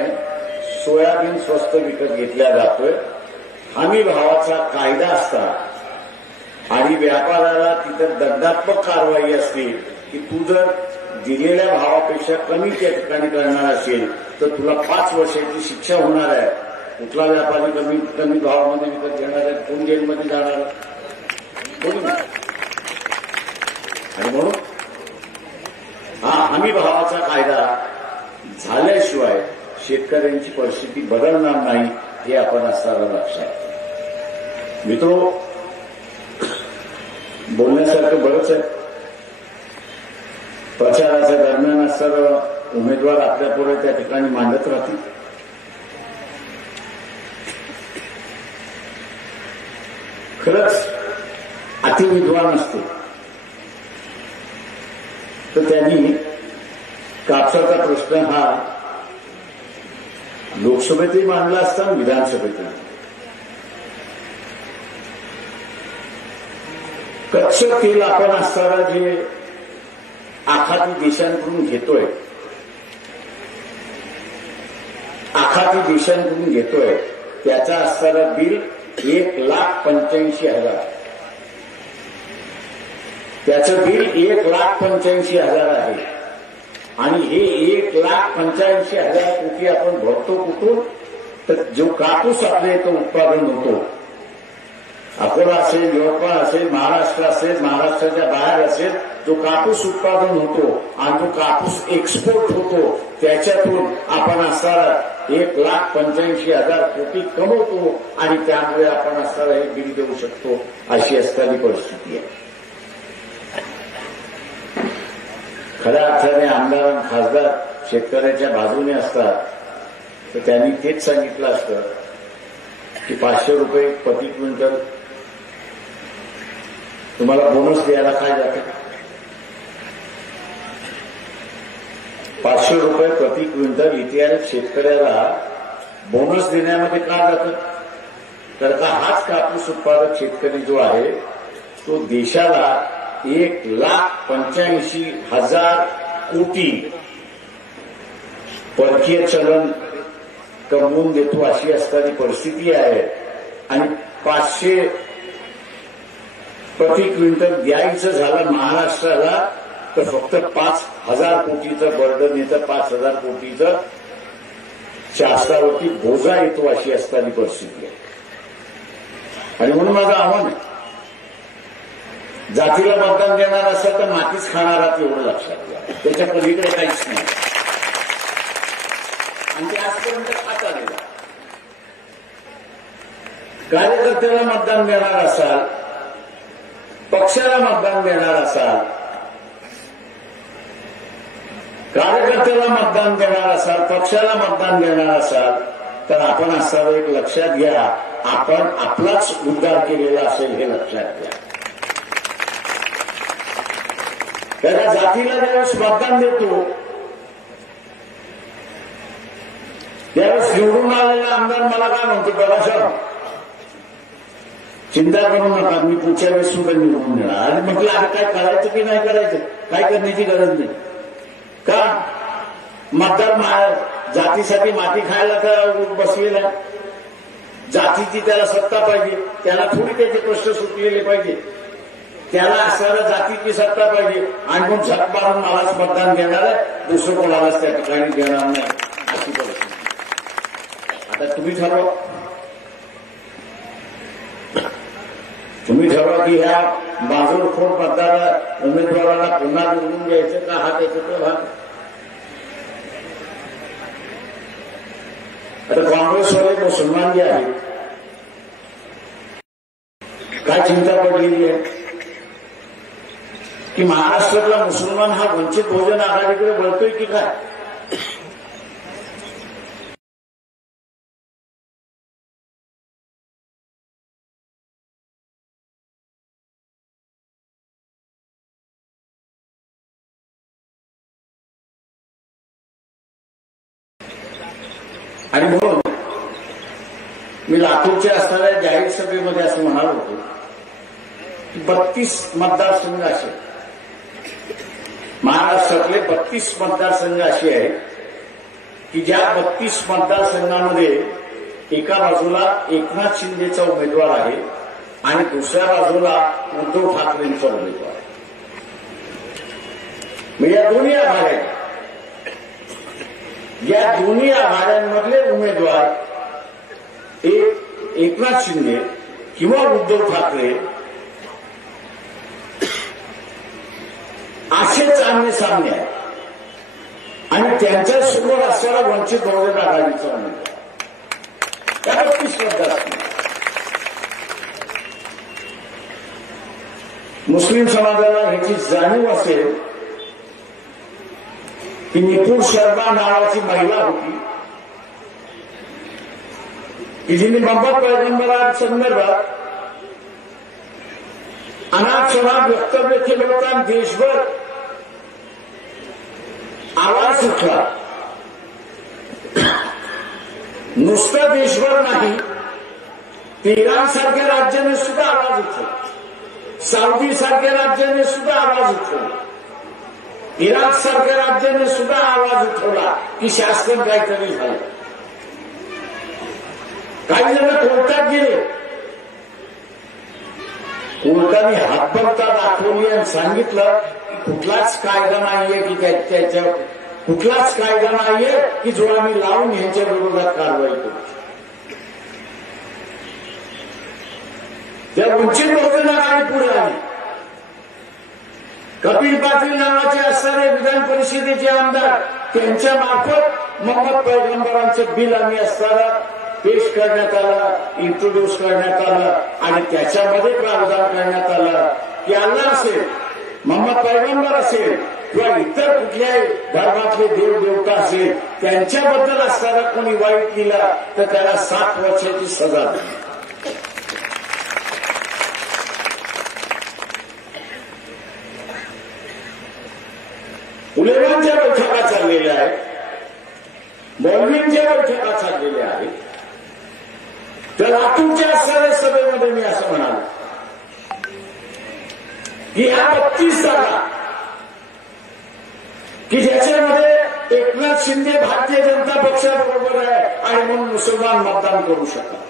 सोयाबीन स्वस्त विकत घेतला जातोय. हमी भावाचा कायदा असता आणि व्यापाऱ्याला तिथं दंडात्मक कारवाई असते की तू जर दिलेल्या भावापेक्षा कमी त्या ठिकाणी करणार असेल तर तुला 5 वर्षाची शिक्षा होणार आहे. कुठला व्यापारी कमी भावामध्ये विकत घेणार आहे? कोण जेलमध्ये जाणार? कोणी नाही. आणि म्हणून हा हमी भावाचा कायदा झाल्याशिवाय शेतकऱ्यांची परिस्थिती बदलणार नाही हे आपण असताना लक्षात. मित्रो, बोलण्यासारखं बरंच आहे. प्रचाराच्या दरम्यान असताना उमेदवार आपल्यापुढे त्या ठिकाणी मांडत राहतील. खरंच अतिविद्वान असतो तर त्यांनी कापसाचा प्रश्न हा लोकसभेतही मांडला असता, विधानसभेतही. कच्चं तेल आपण असताना जे आखाती देशांकडून घेतोय त्याचा असणारा बिल 1,85,000. त्याचं बिल 1,85,000 आहे आणि हे 1,85,000 कोटी आपण भरतो कुठून? तर जो कापूस आपल्या इथं उत्पादन होतो, अकोला असेल, यवतमाळ असेल, महाराष्ट्र असेल, महाराष्ट्राच्या बाहेर असेल, जो कापूस उत्पादन होतो आणि जो कापूस एक्सपोर्ट होतो त्याच्यातून आपण असणारा 1,85,000 कोटी कमवतो आणि त्यामुळे आपण असणारा हे बिल देऊ शकतो अशी असणारी परिस्थिती आहे. खऱ्या अर्थाने आमदार आणि खासदार शेतकऱ्याच्या बाजूने असतात तर त्यांनी तेच सांगितलं असतं की 500 रुपये प्रति क्विंटल तुम्हाला बोनस द्यायला काय जाते? 500 रुपये प्रति क्विंटल इथे शेतकऱ्याला बोनस देण्यामध्ये का जातं? तर का हाच कापूस उत्पादक शेतकरी जो आहे तो देशाला 1,85,000 कोटी परकीय चलन कमवून देतो अशी असणारी परिस्थिती आहे आणि 500 प्रति क्विंटल द्यायचं झालं महाराष्ट्राला तर फक्त 5,000 कोटीचं बर्डन येतं, 5,000 कोटीचं शासनावरती बोजा येतो अशी असणारी परिस्थिती आहे. आणि म्हणून माझं आव्हान आहे, जातीला मतदान देणार असेल तर मातीच खाणार आहात एवढं लक्षात घ्या, त्याच्या पलीकडे काहीच नाही. आणि ते आजपर्यंत खात आलेलं. कार्यकर्त्याला मतदान देणार असाल, पक्षाला मतदान देणार असाल, कार्यकर्त्याला मतदान देणार असाल, पक्षाला मतदान देणार असाल तर आपण असावं एक लक्षात घ्या, आपण आपलाच उद्धार केलेला असेल हे लक्षात घ्या. त्याला जातीला ज्यावेळेस मतदान देतो त्यावेळेस निवडून आलेला आमदार मला काय म्हणतो, बाबासाहेब चिंता करू नका, मी पुढच्या वेळेस सुद्धा निवडून देणार. आणि म्हटलं आता काय करायचं की नाही करायचं, काय करण्याची गरज नाही. का मतदार जातीसाठी माती खायला का बसलेला, जातीची त्याला सत्ता पाहिजे, त्याला थोडी त्याचे प्रश्न सुटलेले पाहिजे, त्याला असणाऱ्या जातीची सत्ता पाहिजे. आणि मग झक मारून मलाच मतदान देणार आहे, दुसरं कोणालाच त्या ठिकाणी देणार नाही अशी परिस्थिती. आता तुम्ही ठरवा, की ह्या बाजूरखोर उमेदवाराला पुन्हा निवडून द्यायचं का, हा त्याचा भाग. आता काँग्रेसवाले मुसलमान जे आहेत काय चिंता पडलेली आहे की महाराष्ट्रातला मुसलमान हा वंचित बहुजन आघाडीकडे वळतोय की काय. आणि म्हणून मी लातूरच्या असणाऱ्या जाहीर सभेमध्ये असं म्हणालो होतो की 32 मतदारसंघ असे, महाराष्ट्रातले 32 मतदारसंघ असे आहेत की ज्या 32 मतदारसंघामध्ये एका बाजूला एकनाथ शिंदेचा उमेदवार आहे आणि दुसऱ्या बाजूला उद्धव ठाकरेंचा उमेदवार आहे. म्हणजे या दोन्ही आघाड्या, या दोन्ही आघाड्यांमधले उमेदवार एकनाथ शिंदे किंवा उद्धव ठाकरे असेच आमने सामने आहे. आणि त्यांच्यासमोर असणारा वंचित बहुजन आघाडीचा उमेदवार, त्या 32 मतदारसंघ. मुस्लिम समाजाला ह्याची जाणीव असेल की निपुण शर्मा नावाची महिला होती की जिने मोहम्मद पैगंबरांसंदर्भात अनाक्षरात वक्तव्य केलं होतं आणि देशभर आवाज उठला. नुसतं देशभर नाही, इराणसारख्या राज्याने सुद्धा आवाज उठवला, सौदीसारख्या राज्याने सुद्धा आवाज उठवला, इराक सारख्या राज्याने सुद्धा आवाज उठवला की शासन काहीतरी झालं. काही जण कोर्टात गेले, कोर्टाने हातबलता दाखवली आणि सांगितलं की कुठलाच कायदा नाहीये की त्याच्या कुठलाच कायदा नाहीये की जो आम्ही लावून यांच्या विरोधात कारवाई करू. त्या वंचित बहुजन आघाडी पुढे आली. कपिल पाटील नावाचे असणारे विधान परिषदेचे आमदार, त्यांच्या मार्फत मोहम्मद पैगंबरांचं बिल आम्ही असताना पेश करण्यात आलं, इंट्रोड्यूस करण्यात आलं आणि त्याच्यामध्ये प्रावधान करण्यात आलं की अल्लाह असेल, मोहम्मद पैगंबर असेल किंवा इतर कुठल्याही धर्मातले देव देवता असेल, त्यांच्याबद्दल असताना कोणी वाईट केला तर त्याला 7 वर्षाची सजा दिली. उलेमांच्या बैठका चाललेल्या आहेत, मौलवींच्या बैठका चाललेल्या आहेत. तर लातूरच्या असणाऱ्या सभेमध्ये मी असं म्हणालो की ह्या 32 जागा की ज्याच्यामध्ये एकनाथ शिंदे भारतीय जनता पक्षाबरोबर आहे आणि म्हणून मुसलमान मतदान करू शकतात.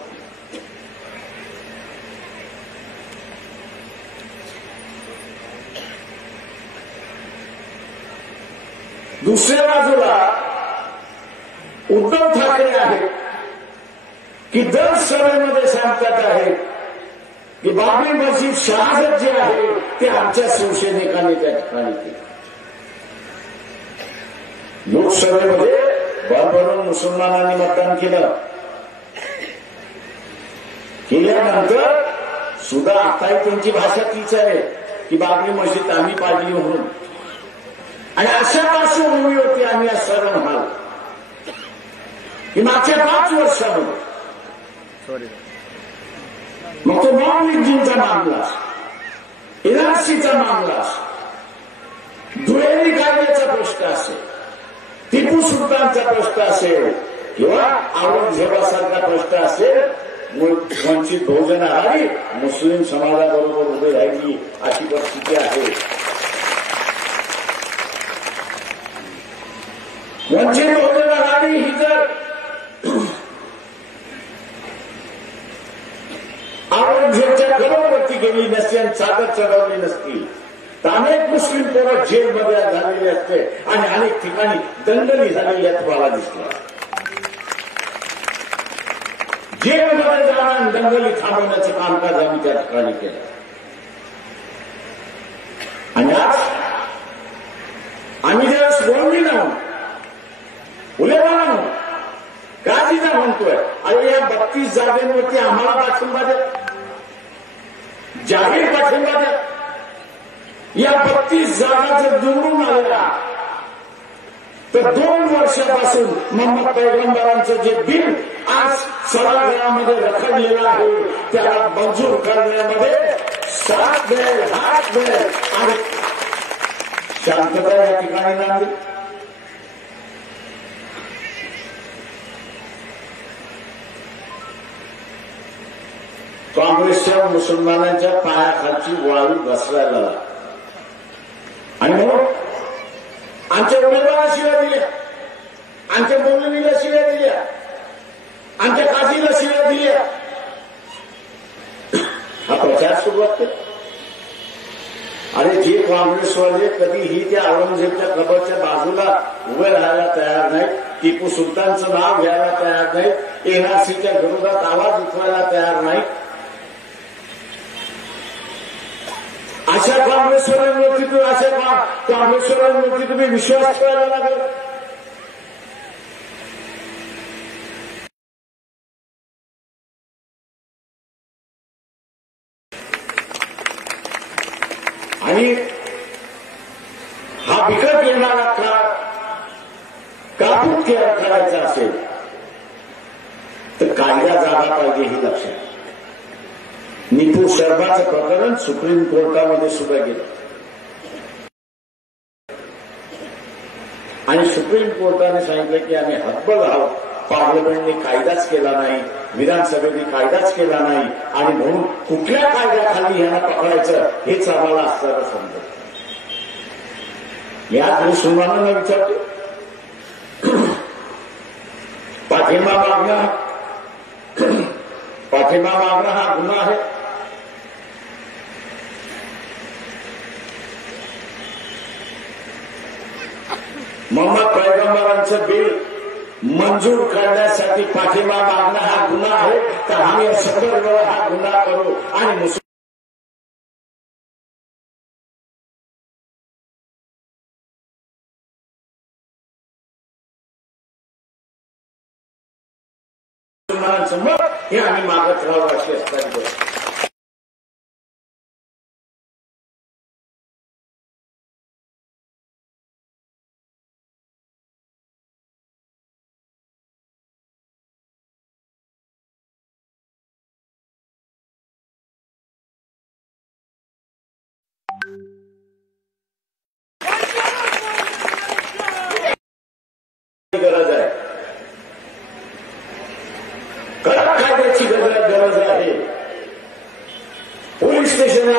दुसऱ्या बाजूला उद्धव ठाकरे आहेत की दर सभेमध्ये सांगतात आहेत की बाबरी मस्जिद शहाजत जे आहे ते आमच्या शिवसैनिकांनी त्या ठिकाणी केलं. लोकसभेमध्ये भरभरून मुसलमानांनी मतदान केल्यानंतर सुद्धा आताही त्यांची भाषा तीच आहे की बाबरी मस्जिद आम्ही पाडली म्हणून. आणि अशा पार्श्वभूमी होती आम्ही आज सर्व म्हणाल की मागच्या 5 वर्षामध्ये मग तो नॉन लिंकिंगचा मामला, एनआरसीचा मामला, दुहेरी कायद्याचा प्रश्न असेल, टिपू सुलतानचा प्रश्न असेल किंवा औरंगजेबासारखा प्रश्न असेल, वंचित बहुजन आघाडी मुस्लिम समाजाबरोबर उभी राहिली अशी परिस्थिती आहे. वंचित बहुजन आघाडी ही जर औरंगजेबच्या गडावरती गेली नसती आणि चादर चढवली नसती तर अनेक मुस्लिम पोरं जेलमध्ये झालेले असते आणि अनेक ठिकाणी दंगली झालेल्या तुम्हाला दिसल्या. जेलमध्ये जाणं दंगली थांबवण्याचं कामकाज आम्ही त्या ठिकाणी केलं. आणि आज आम्ही ज्यावेळेस बोलली ना उलेमाना म्हणून गाजीचा म्हणतोय अरे या 32 जागेवरती आम्हाला पाठिंबा द्या, जाहीर पाठिंबा द्या. या 32 जागा जर निवडून आल्या तर 2 वर्षापासून मोहम्मद पैगंबरांचं जे बिल आज सभागृहामध्ये रखडलेलं आहे त्याला मंजूर करण्यामध्ये साथ मिळेल, हात मिळेल आणि शांतता या ठिकाणी नांदेल. काँग्रेसच्या मुसलमानांच्या पायाखालची वाळू घसरायला लागली आणि म्हणून आमच्या उमेदवाराला शिव्या दिल्या, आमच्या मौलवीला शिव्या दिल्या, आमच्या काजीला शिव्या दिल्या. हा प्रचार सुरुवात केला. अरे जे काँग्रेसवाले कधीही त्या औरंगजेबच्या कबरच्या बाजूला उभे राहायला तयार नाही, टिपू सुलतानचं नाव घ्यायला तयार नाही, एनआरसीच्या विरोधात आवाज उठवायला तयार नाही, अशा काँग्रेसवाल्यांवरती तुम्ही विश्वास ठेवायला लागला. आणि हा बिकट येणारा काळ कापून तयार करायचा असेल तर कायदा जागा पाहिजे ही लक्षात. नीतू शर्माचं प्रकरण सुप्रीम कोर्टामध्ये सुद्धा गेलं आणि सुप्रीम कोर्टाने सांगितलं की आम्ही हतबल आहोत, पार्लमेंटने कायदाच केला नाही, विधानसभेने कायदाच केला नाही आणि म्हणून कुठल्या कायद्याखाली यांना पकडायचं हेच आम्हाला असताना समजत. मी आज मुसलमानांना विचारतो पाठिंबा मागणं हा गुन्हा आहे. मोहम्मद पैगंबरांचं बिल मंजूर करण्यासाठी पाठिंबा मागणं हा गुन्हा आहे तर आम्ही 100 वेळा हा गुन्हा करू आणि मुसलमानांचं मत हे आम्ही मागत राहावं अशी असताना गरज आहे, कडक कायद्याची गरज आहे.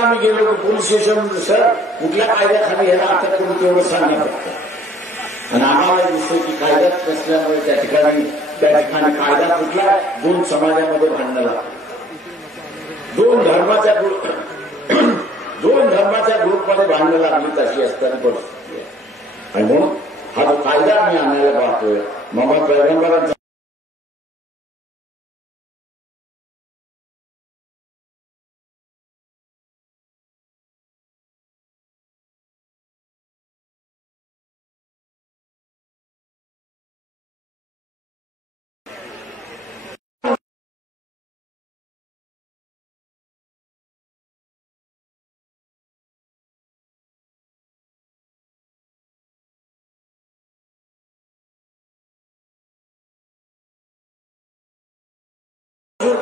आम्ही गेलो की पोलीस स्टेशन सर कुठल्या कायद्याखाली याला अटक करून तेवढं सांगण्यात लागतं आणि आम्हाला दिसतं की कायद्यात नसल्यामुळे त्या ठिकाणी कायदा कुठला 2 समाजामध्ये भांडणं लागतं. 2 धर्माच्या ग्रुपमध्ये भांडणं लागली तशी असताना परिस्थिती आहे. आणि म्हणून हा जो कायदा आम्ही आणायला पाहतोय मोहम्मद पैगंबरांचा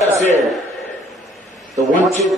असेल तर वंचित